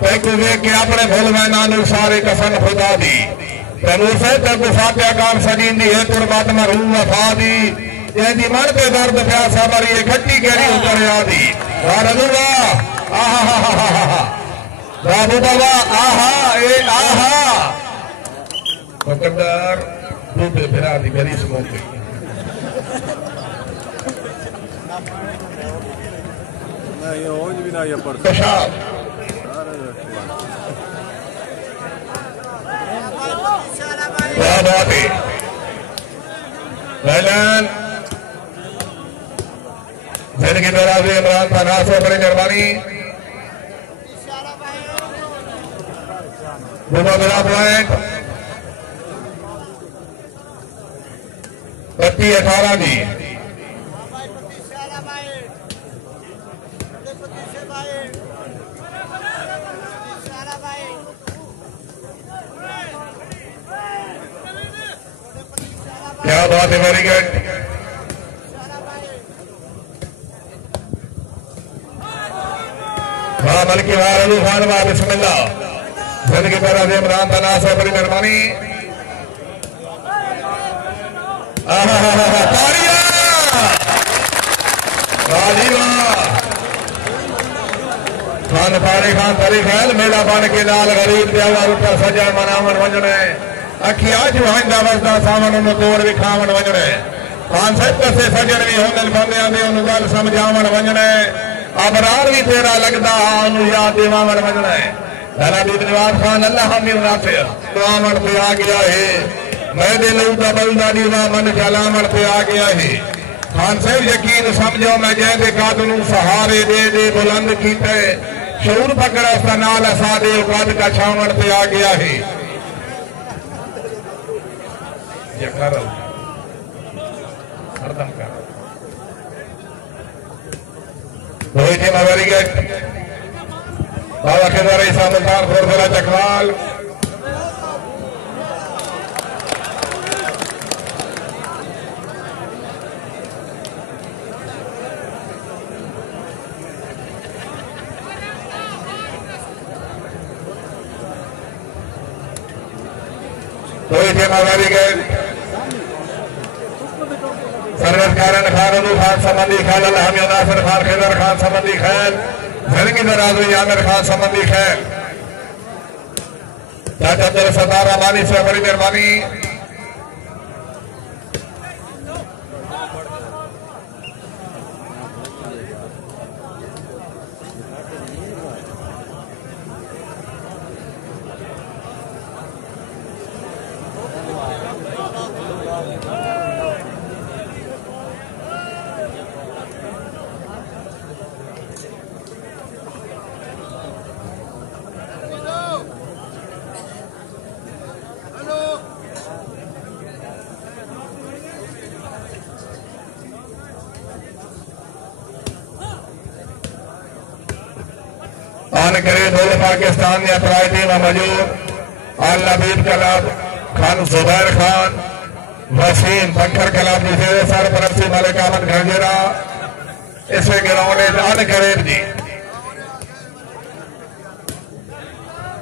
तैकू देख के अपने भूल मैदान सारे कसन खुदा दी। तैमूर साहब तैकू फातिहा काम सजीन दी है कुर्बात मरहूम वफा दी। जैसी मन पे दर्द प्यास हमारी ये खट्टी केरी उतर यादी। बाबू बाबा आहा ए आहा मुकद्दर दूध फिरा दी मेरी स्मोक नहीं हो भी ना ये पर क्या बात है बैलन जिनकी तरह से इमरान खान से बड़ी मेहरबानी। मेरा पॉइंट 32-18 जी। क्या बात है, वेरी गुड। मलकी वालू खान वाह बिस्मिल्लाह जिनकी तरह से इमरान खान से बड़ी मेहरबानी। खान पानी खान तरी खैल मेला बन के नाल गरीब त्योहार उठा सजा मनावन वजने अखिया जुहांदा वसदा सावन तोड़ भी खावन वजने खान साहब कसे सजन भी होंदन बंदियां दे उन गल समझावन वजने अबरार भी तेरा लगदा याद देवावन वजना है। दादा नवाब खान अल्लाह हमें नाफिर दुआवन पे आ गया है। मैं दिल बलदा दीवा मन जलावन पे आ गया है। खान साहब यकीन समझो मैं जैसे कादनू सहारे दे दे बुलंद कीते शऊर पकड़ा उसका नाल असादे औकात का छावन पे आ गया है। ये करो हरदम करो वही टीम वेरी गुड। बाबा खिदर ईसा मुल्तान खुरफरा चकवाल कोई थे मगारी गए सरवत खान अनू खान समंदी खैल अलहमी नासिर खान खैदर खान समंदी खैल जलगी दराजू आमिर खान समंदी खैल चाचा तेरे सतारा मानी से बड़ी मेहरबानी। करे दौले पाकिस्तान या प्राइटी में मौजूद अल नबीब क्लब खान जुबैर खान वसीम पत्थर क्लब जिसे सरपरस्ती मलिक अहमद खंडेरा इसे ग्राउंड अल करीब जी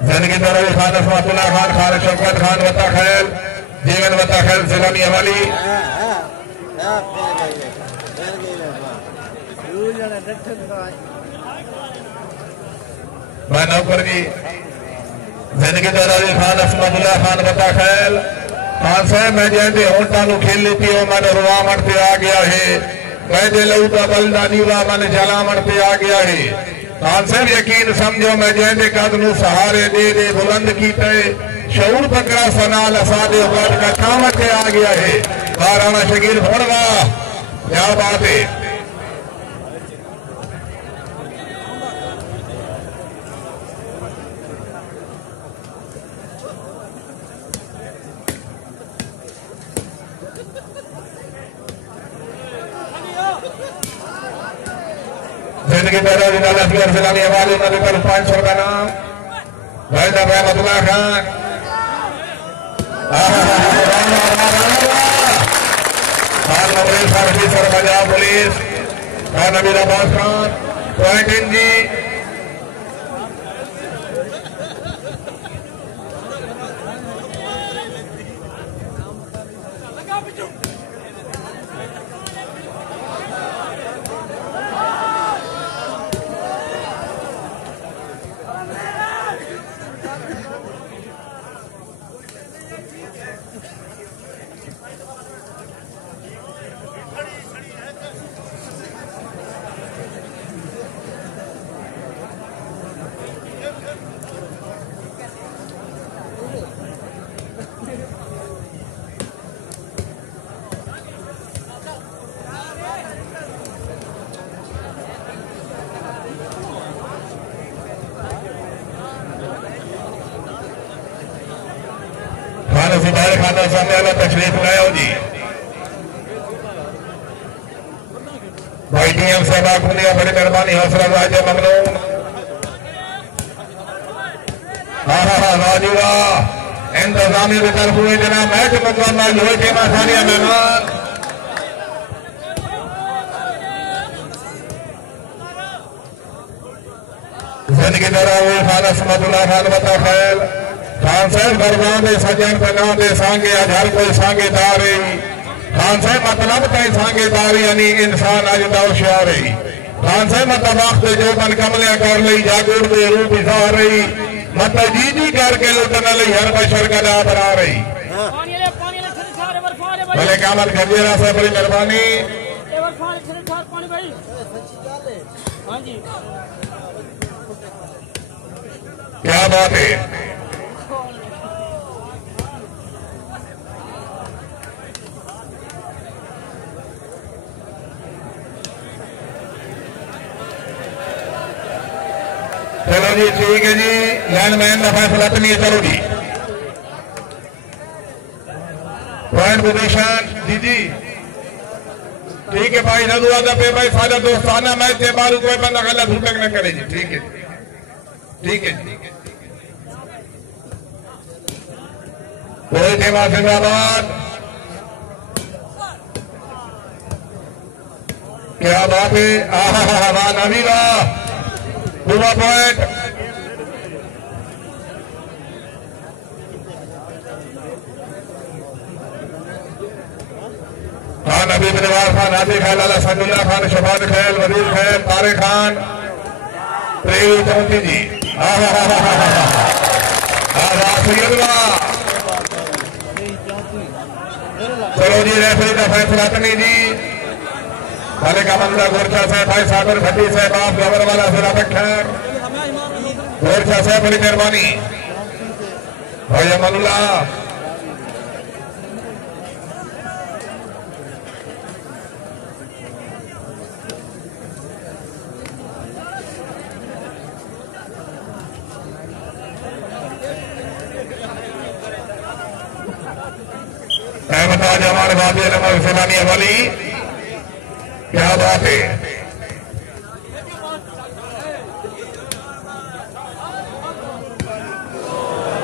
जिंदगी दरवी खान असमातुल्लाह खान खान शौकत खान वता खैल जीवन वता खैल जिलानी वाली मैं नौकर जी जिंदगी दराजी खान असमतुल्लाह खान बता खैल खान साहब मैं जैसे होटा खेल लेती हूँ मैंने रुआ मरते आ गया है मैं दे लऊ का बलदा नीवा मैंने जला मरते आ गया है खान साहब यकीन समझो मैं जैसे कद नू सहारे दे दे बुलंद की तय शऊर पकड़ा सनाल असादे उबाद का कामत आ गया है बाराना शकीर फोड़वा क्या बात है। जिंदगी पैदा जिलानी हवाले नबी पर 500 का नाम भाईदा रहमतुल्लाह खान खान नवरेश फारसी sir Punjab police Khan Nabir Abbas Khan point इन जी जुबैर खान सामने वाला तशरीफ लाया जी भाई डीएम साहब खुलिया बड़ी मेहरबानी हौसला राजा ममनून हाँ राजूवा इंतजामी की तरफ हुए जनाब मैच मुकम्मल हुए थे मासानिया मेहमान जिंदगी दरा हुए खान असमतुल्लाह खान बता खैल खान साहब दरबार दे सजन पना दे सांगे हर कोई सांगे दारे खान साहब मतलब कई सांगे दारे यानी इंसान अज दौर शा रही खान साहब मतलब वक्त जो मन कमलिया कर ली जागूर दे रूप इजार रही मतलब जी करके लुटने ली हर बशर का दा बना रही भले कामल खजेरा से बड़ी मेहरबानी क्या बात है। चलो जी ठीक है जी लैंडमैन का फैसला तो नहीं है चलो जी पॉइंट पोजीशन जी जी ठीक है भाई नदुआ का पे भाई सादा दोस्ताना मैच के बारू कोई बंदा गलत हुटक न करे जी ठीक है ठीक है कोई सेवा जिंदाबाद क्या बात है आहा नबी वाह पूरा पॉइंट खान अबीब नवाज खान, आदिल खान, लाला सदुल्ला खान, शबाद खैल, वजीर खैल, तारे खान, प्रेम चौंकी जी, चलो जी रेफरी का फैसला करनी जी। भले का बंदा गोरछा से भाई सागर भट्टी से बाप गवर वाला जिला बख्तर गोरछा से बड़ी मेहरबानी भाई अमनुल्ला। अहमदाबाद हमारे बाबी नमक सलानी वाली, क्या बात है।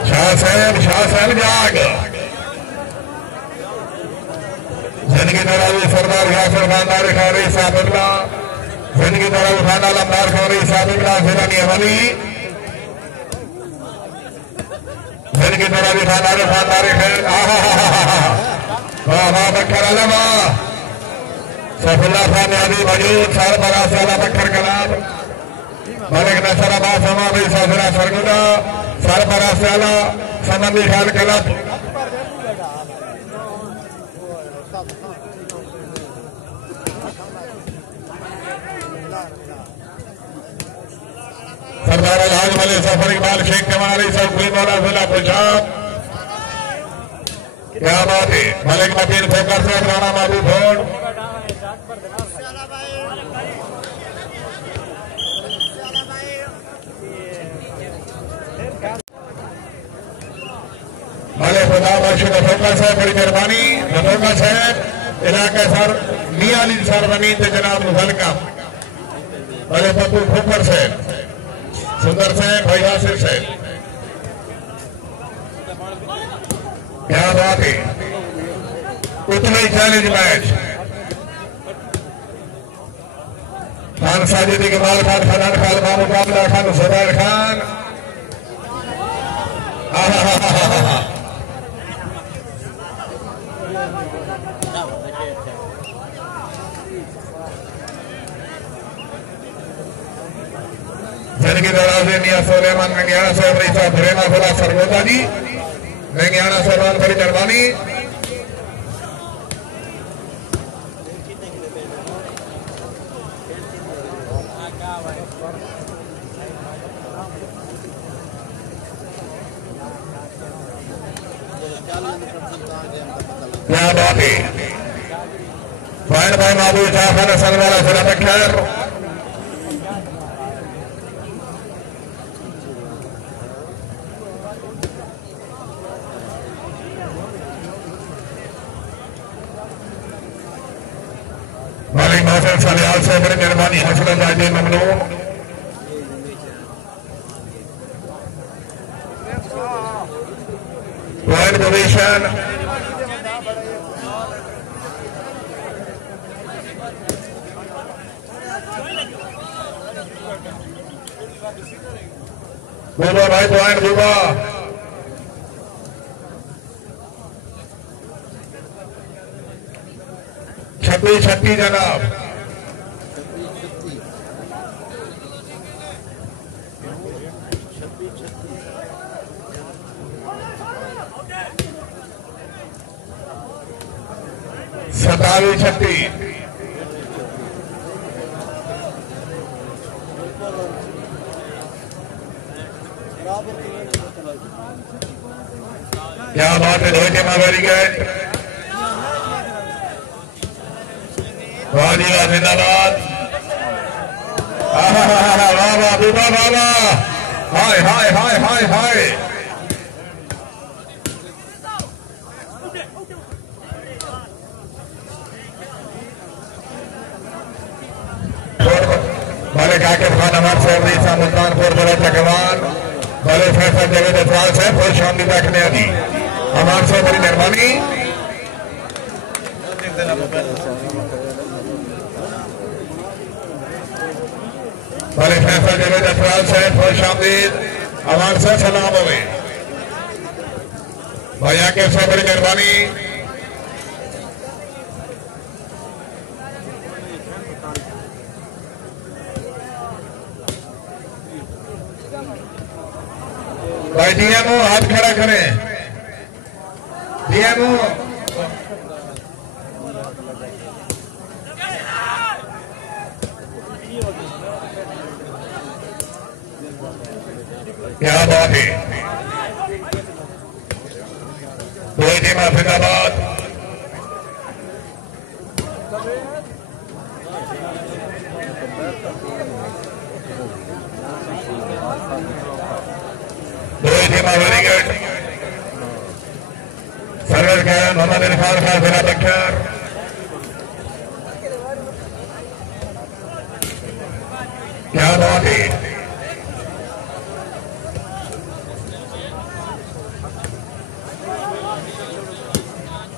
शाह साहब जाग जिनकी तरह सरदार यासर खानदार खारी साबिबला, जिनकी तरह खाना लमदार खारी साबिबला सलानी वाली, जिनकी तरह भी खानदार खैर वाह वाह बखर अलमा सफुल्ला खान आदि मौजूद सार बरास वाला बखर कलाब मलिक नसर अब्बास हमारी साजरा सरगुदा सार बरास वाला समंदी खान कलब सरदार अलहाज वाले सफर इकबाल शेख कमाली सब कुल मौला जिला पंजाब, क्या बात है। मलिक मतीन फोकर से राणा महबूब भोड़, भले खुदा बख्शे फोकर साहब बड़ी मेहरबानी। फोकर साहब इलाका सर मियां अली सर बनी थे जनाब मुजलका, भले पप्पू फोकर साहब, सुंदर साहब, भाई हासिर साहब, क्या बात है। उतना ही चैलेंज मैच खान साजिदी कमाल खान, फरहान खान, मामू कामला खान, जुबैर खान, जिनकी दराजे मियां सोलेमान नंगियाना साहब रिसा प्रेमा भोला सरगोदा जी, नंगियाना साहब बड़ी मेहरबानी। क्या बात है। भाई महबूब जाफर हसन वाला जिला बख्तर, मालिक मोहसिन सलियाल से बड़ी मेहरबानी। हसरत जायदे ममनून, पॉइंट पोजीशन बोलो भाई, पॉइंट दूंगा। छत्ती जनाब, सतावी छत्ती, क्या बात है। धोनी वेरी गुड, वाह जिंदाबाद, वाह वाह बूबा बाबा, हाय हाय हाय हाय हाय। भले काकिब खान अमर साहब रीसा मुल्तानपुर बड़ा चकवान, भले फैसल जवेद अफराल साहब खुश आमदी देखने आदि अमर साहब बड़ी मेहरबानी। भले फैसल जवेद अफराल साहब खुश आमदीद अमर साहब सलाम हुए भैया के साहब बड़ी मेहरबानी। भाई डीएमओ हाथ खड़ा करें। डीएमओ क्या बात है। दो team Faridabad very good. Server का मोहम्मद इरफान खान फिरा बख्तर क्या बात है।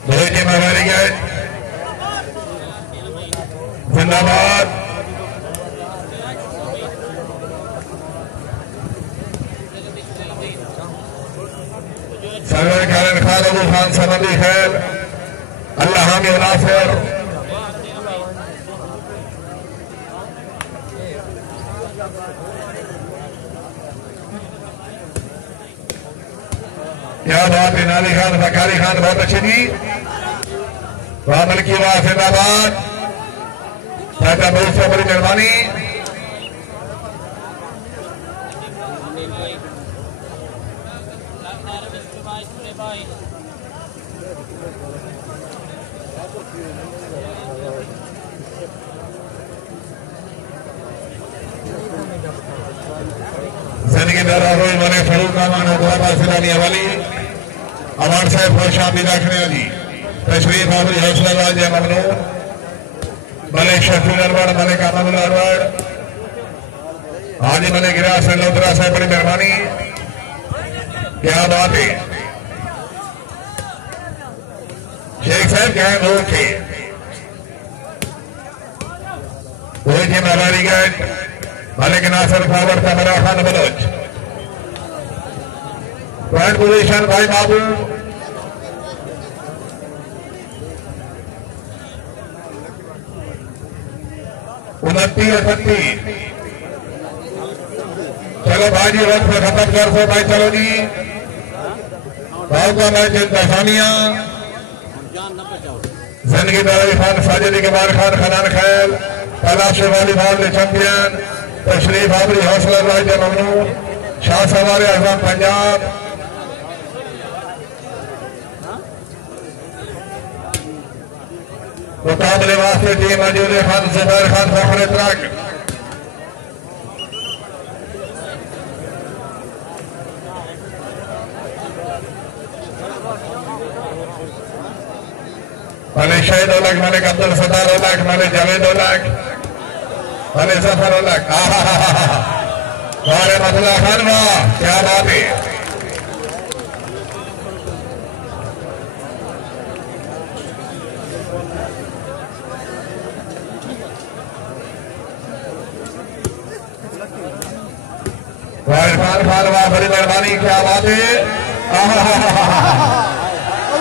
दो टीम वेरी गुड जिंदाबाद। सर्वर खान अबू खान समंदी खैर अल्लाह हामी नासिर क्या बात है। नाली खान फकारी खान बहुत अच्छी थी। रामल की आवाज जिंदाबाद। चाचा बहुत से बड़ी मेहरबानी। जिंदगी दारा रोज बने फरूक अमान गुलाबा सिरानी वाली अमान साहब खुश आमदीद रखने वाली तशरीफ आबरी हौसला राज ममनून मलिक शफील अरवाड़ मलिक अमन अरवाड़ हाजी मलिक गिरास लोधरा साहब बड़ी मेहरबानी। क्या बात है। शेख साहब क्या है लोग थे वही थे मलारी गैट मलिक नासर फावर तमरा खान बलोच। पॉइंट पोजीशन भाई बाबू 29-38। चलो भाई जी वक्त खत्म कर दो भाई। चलो जी भाव का मैच इंतजामिया जिंदगी दारी खान साजिदी के बाद खान खनान खैल तलाश वॉलीबॉल चैंपियन तशरीफ आबरी हौसला राज ममनून शाह सवार आजम पंजाब। मुकाबले वास्ते टीम मौजूद है खान जुबैर खान फखर ट्रक मलिक शहीद उलक मलिक अब्दुल सत्तार उलक मलिक जावेद उलक मलिक जफर उलक। वारे मसला खान वाह क्या बात है। खान वाह बड़ी मेहरबानी क्या बात है।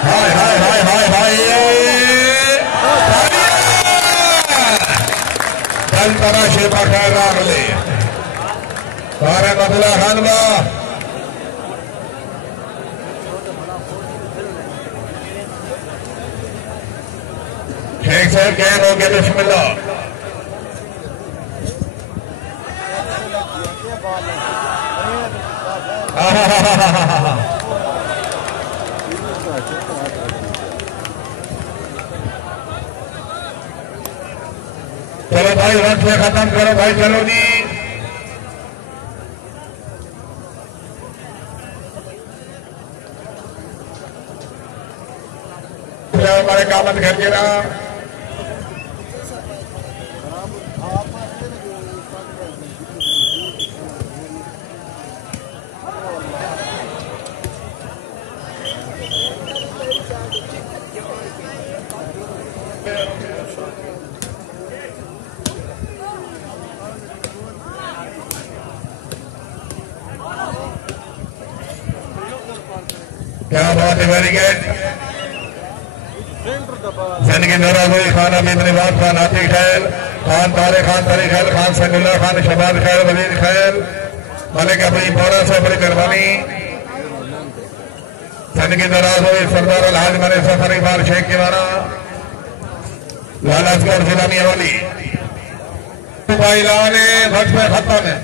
हाय हाय हाय हाय हाय कल तमाशे पखैर रामले सारे मसला खानवा शेख साहब क्या हो गया बिस्मिल्लाह। चलो भाई रन से खत्म करो भाई। चलो जी हमारे कामत घर के नाम क्या बात है। Very good. जिंदगी नौराज़ोई खान अमीन निवाज खान हाथी खैल खान तारे खान तरी खैल खान सैनुल्लाह खान शबाद खैल वजीर खैल मलिक अपनी बोरा से बड़ी मेहरबानी सन की दराज हुई सरदार अलहाज मरे सफर इकबाल शेख के वारा लालचगढ़ जिला मियावाली भाईलाने भट में खत्म है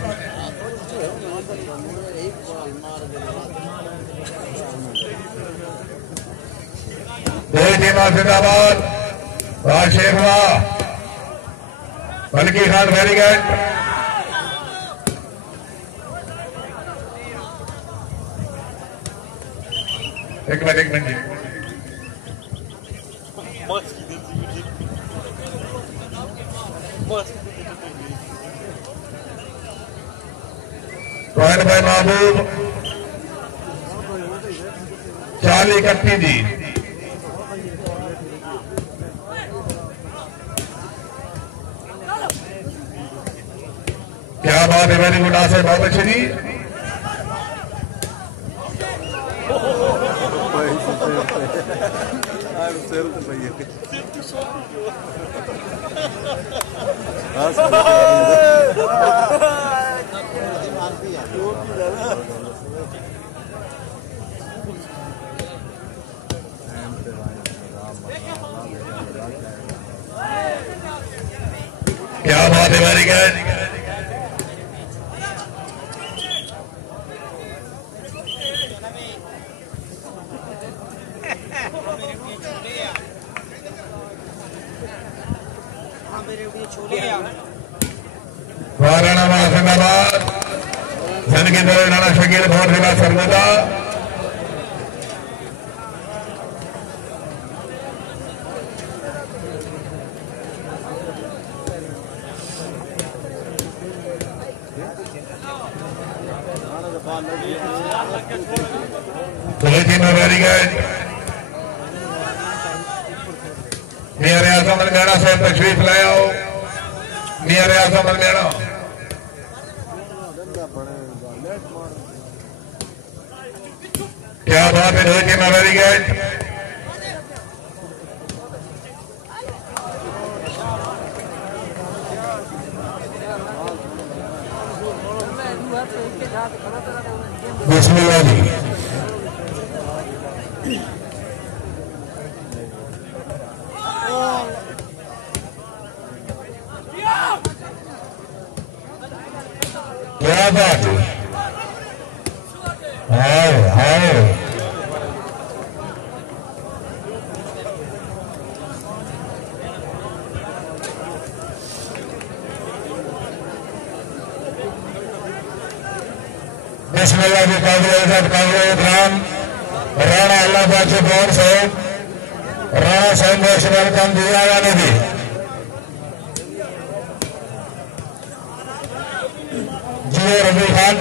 दो टीम जिंदाबाद शेख हुआ मलकी खान वेरी गुड एक मिनट जी पॉइंट भाई महबूब चाली कट्टी जी क्या बात है वेरी गुड आसे बहुत अच्छी जी क्या बात है वेरी गुड वाराणा महासंगाबाद जन की तरह राणा शकील भवन जिला सरगोदा वेरी गुड मियां रियाज अहमद मेहरा साहब तशरीफ लाए आओ मियां रियाज अहमद मेहरा क्या बात है दो टीम वेरी गुड बिस्मिल्लाह जी क्या बात है हाय बिस्मिल्लाह जी काबिल राणा अल्लाह से गौर से राणा साहब ने वेलकम दिया यानी भी जियो रबी खान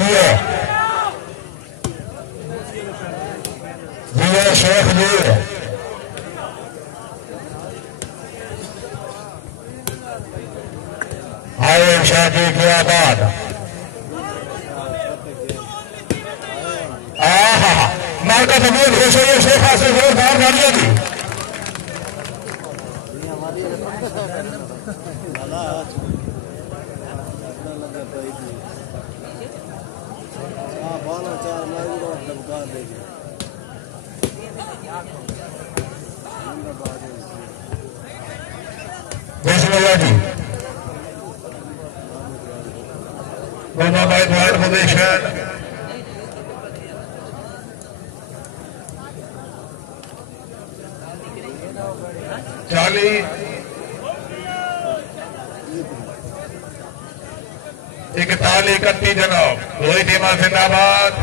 जियो शेख जी आए शादी क्या बात मार का सबूत खुश हो शेख हासिल हो बाहर गाड़ियां थी बिस्मिल्लाह जी भाई पॉइंट पोजीशन चाली इकताली 31 जनाब दो टीमा जिंदाबाद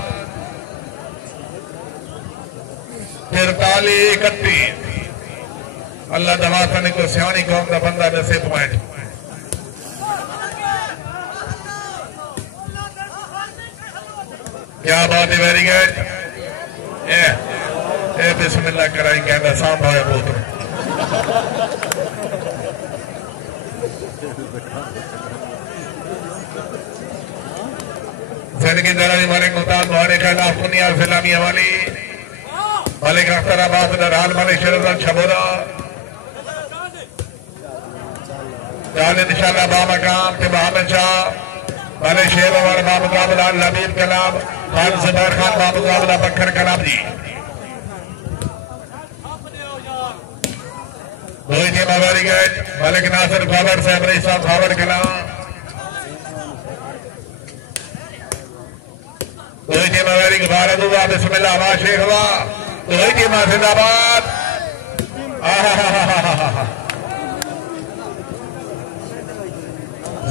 43 31 अल्लाह दवाखाने को सियानी कौम का बंदा नसीब पॉइंट क्या बात है वेरी गुड ए बिस्मिल्लाह कराएंगे सांभ है पुत्र जिंदगी दरानी मालिक मुताद मोहने का लाफुनिया फिलामिया वाली मालिक अख्तराबाद नरहाल मालिक शरद छबोरा चाल इंशाल्लाह बामकाम के बहामद शाह पहले शेर और बामुकाबला लबीब कलाम खान जुबैर खान बामुकाबला बखर कलाम जी। दो team very good. Malik Nasir forward से अमरीश साहब फॉरवर्ड कलाम। दो टीम वेरी गुड। हुआ बिस्मिल्लाह आवाज शेख हुआ। दो टीम जिंदाबाद।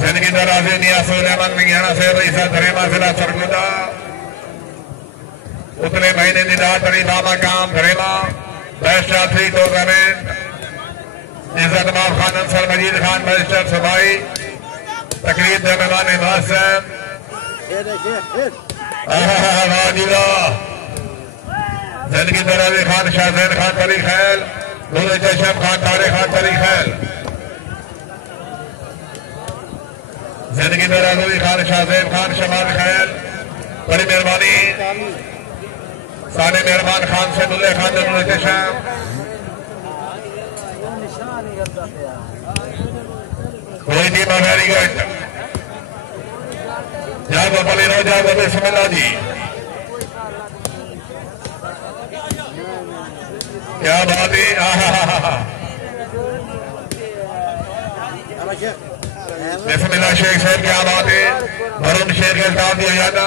जिंदगी दराजे नियासुल अहमद मियाना से रईसा धरेमा जिला सरगुजा उतले महीने की रात बाबा काम धरेमा बेस्ट एथलीट टूर्नामेंट इज्जत माफ खान अंसर मजीद खान मजिस्टर सफाई तकरीब में मेहमान मासम जिंदगी दराजे खान शाहजैन खान तरी खैल नूर चशम खान तारे खान तरी खैल जिंदगी दराजी खान शाहजैन खान शमाल खैल बड़ी मेहरबानी साले मेहरबान खान से दुल्ले खान नूर चशम कोई टीम वेरी गुड। जागो पली रो जागो बिस्मिल्लाह जी। क्या बात है। बिस्मिल्लाह शेख साहब क्या बात है। वरुण शेख के साथ दिया जाता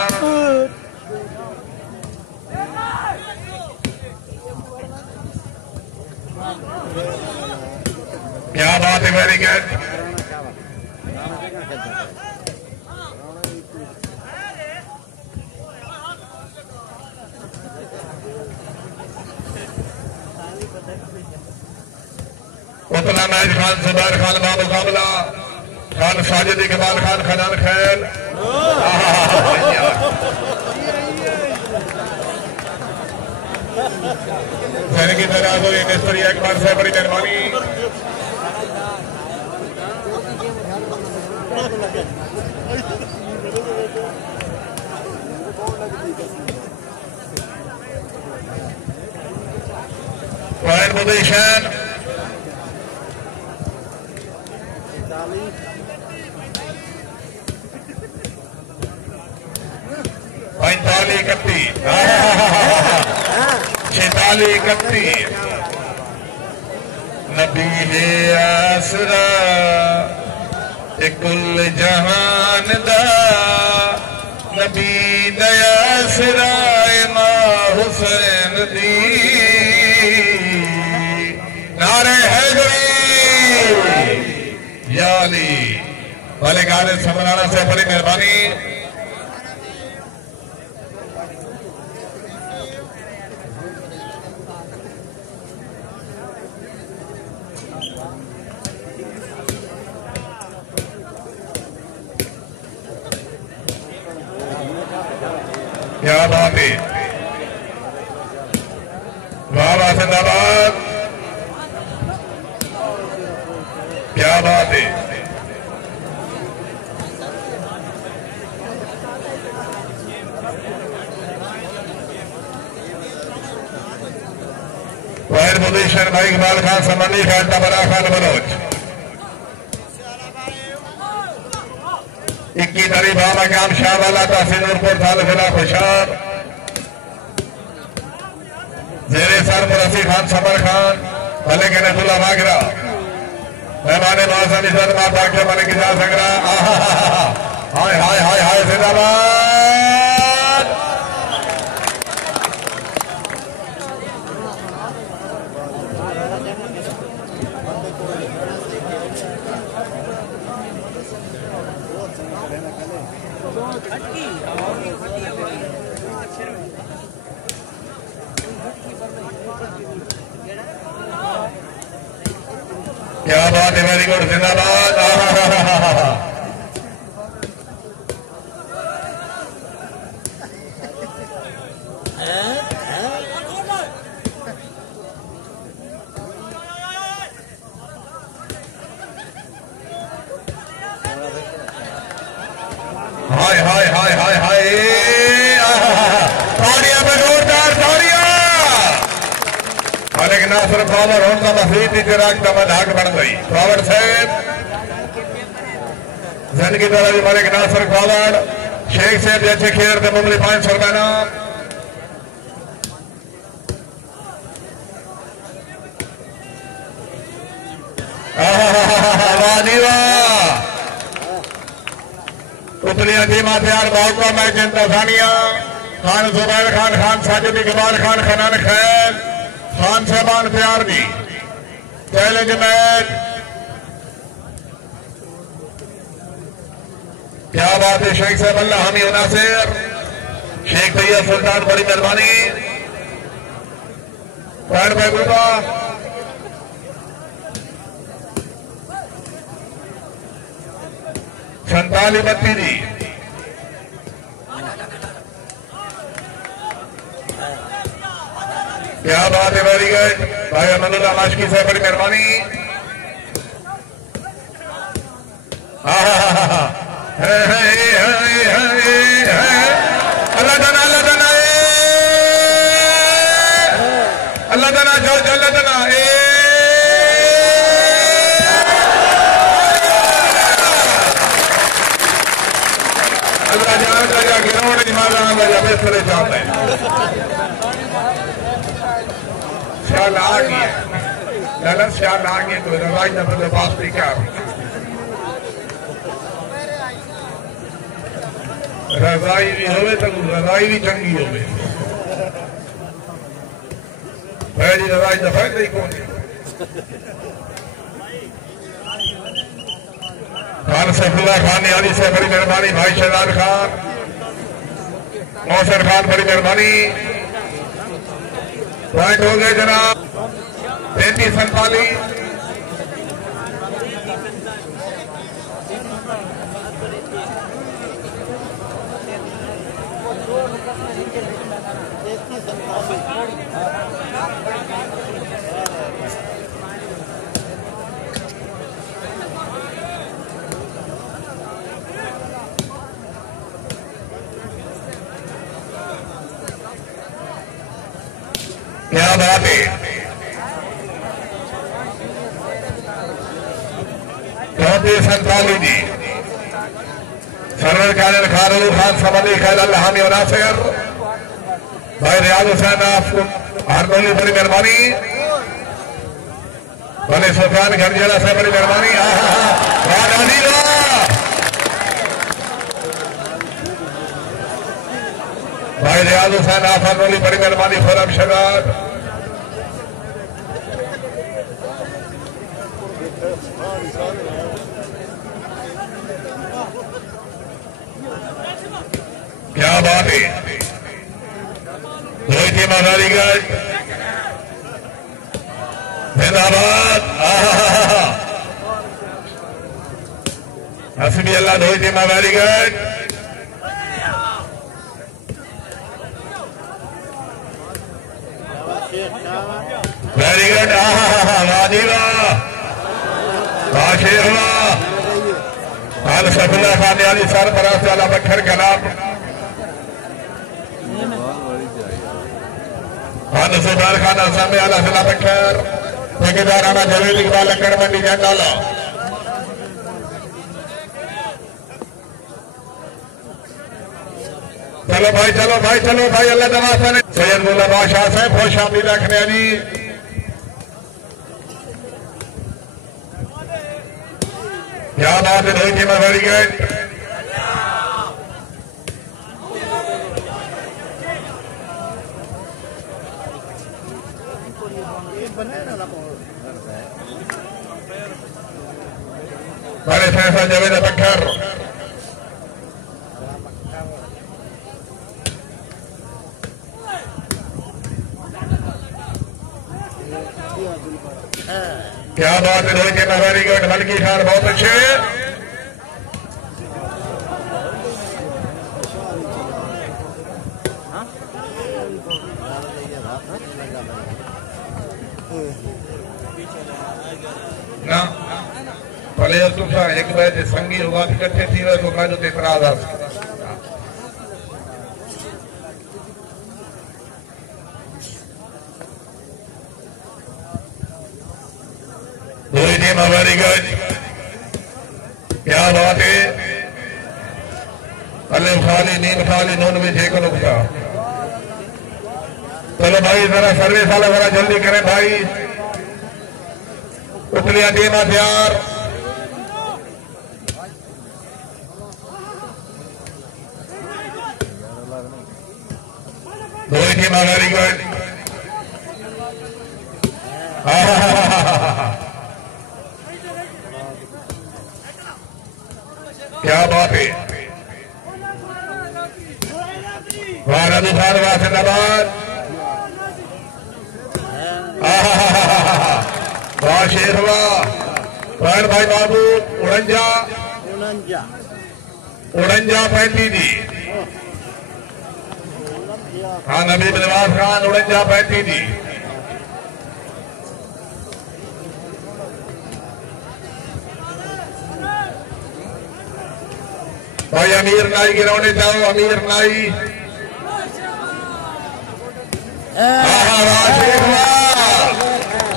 क्या बात है। Very good. उतना मैच खान जुबैर खान बामुकाबला खान साजिद इकबाल खान खनान खैल जिंदगी दराजो ये मिस्त्री अकबर से बड़ी मेहरबानी। पॉइंट पोजीशन 45-31 46-31 नबी है आसरा कुल जहान दा नबी दया आसरा मां हुसैन दी नारे हैदरी या अली वाले गाने समराना से बड़ी मेहरबानी। क्या बात है। वाह जिंदाबाद। क्या बात है। वायर पोजीशन भाई इकबाल खान समन्नी खान तबरा खान बलोच 21 तारीख बाबा काम शाह वाला तहसील नूरपुर थाल जिला खुशार जेरे सर मुरसी खान समर खान मलिक नसुल्ला बागरा मेहमान मौसम इज्जत माता के मलिक जा संगरा हाय हाय हाय हाय जिंदाबाद। क्या बात है। वेरी गुड जिंदाबाद। हाय हाय हाय हाय हाय ताड़ियां पे जोरदार ताड़ियां। मलिक नासिर फॉरवर्ड होने का मफीद इतराक दमन हक बढ़ गई फॉरवर्ड से जिनकी तरफ मलिक नासिर फॉरवर्ड शेख साहब जैसे खेल थे मुमली 500 रुपए नाम उतलियां टीम तैयार बाउका मैच इंतजामिया खान जुबैर खान खान साजिद इकबाल खान खनान खैर खान साहबान तैयार भी चैलेंज मैच क्या बात है शेख साहब अल्लाह हामी नासिर शेख तैयब सुल्तान बड़ी मेहरबानी पैर पे गुबा संताली बत्ती जी क्या बात है वेरी गुड भाई अमनुल्लाह माशकी साहब बड़ी मेहरबानी अल्लाह दना अल्लाह दना अल्लाह दना जो अल्लाह दना गिरावट निमाजा बजा बेसरे चाहते हैं ख्याल आ गया ललन ख्याल आ गया तो रवाई नंबर पास भी कर रजाई भी होवे तो रजाई भी चंगी होवे पहली रजाई तो फायदा ही कौन खान सैफुल्लाह खान यानी से बड़ी मेहरबानी भाई शहजाद खान मौसर खान बड़ी मेहरबानी पॉइंट हो गए जनाब 33-47 क्या बात है 34-47 जी सरवर खान खान खान समली खैल अल्लाह हामी नासिर भाई रियाज हुसैन आपको हारमोनी बड़ी मेहरबानी बने सुल्तान घरजेला से बड़ी मेहरबानी भाई रियाज हुसैन आप हारमोनी बड़ी मेहरबानी फरम शगार क्या बात है रोहित मदारीगढ़ जिंदाबाद हसबी अल्लाह रोहित मदारीगढ़ वेरी गुड वादीवा शेरवा खान सफुल्ला खान अली सर बरास वाला बखर का नाम खान सुधार खान असम आला जिला बखर ठेकेदार राणा जलील इकबाल लंगर मंडी जंडाला चलो भाई चलो भाई चलो भाई अल्लाह नवाज बने सैयद मुल्ला बादशाह साहब खुश आमदीद रखने जी क्या बात है रोहित में वेरी गुड बड़े फैसला जवेद बखर क्या बात है रोहित में वेरी गुड हल्की खान बहुत अच्छे ना भले तुसा एक बार संगी होगा इकट्ठे थी वह तो काजो एतराज आ वेरी गुड क्या बात है 49 को नुकता। चलो भाई जरा सर्विस वाले जरा जल्दी करें भाई, पुतलियां देना तैयार। दो ही टीम वेरी गुड। क्या बात है, जिंदाबाद। वाह शेर हुआ भाई बाबू। 49 35 जी। हाँ नबी नवाज खान 49 35 जी। भाई अमीर नाई गिरौने जाओ, अमीर नाई।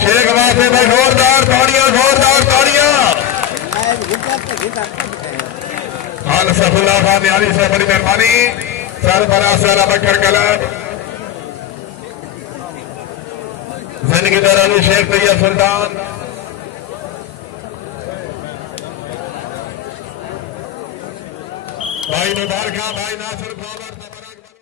शेख वासे में जोरदार ताड़ियां, जोरदार ताड़ियां। खान सफुल्ला खान यानी से बड़ी मेहरबानी। सरफराज वाला बकर कलर जिंदगी दरानी शेख तैयब सुल्तान। भाई मुबारक भाई नासिर फ्लावर।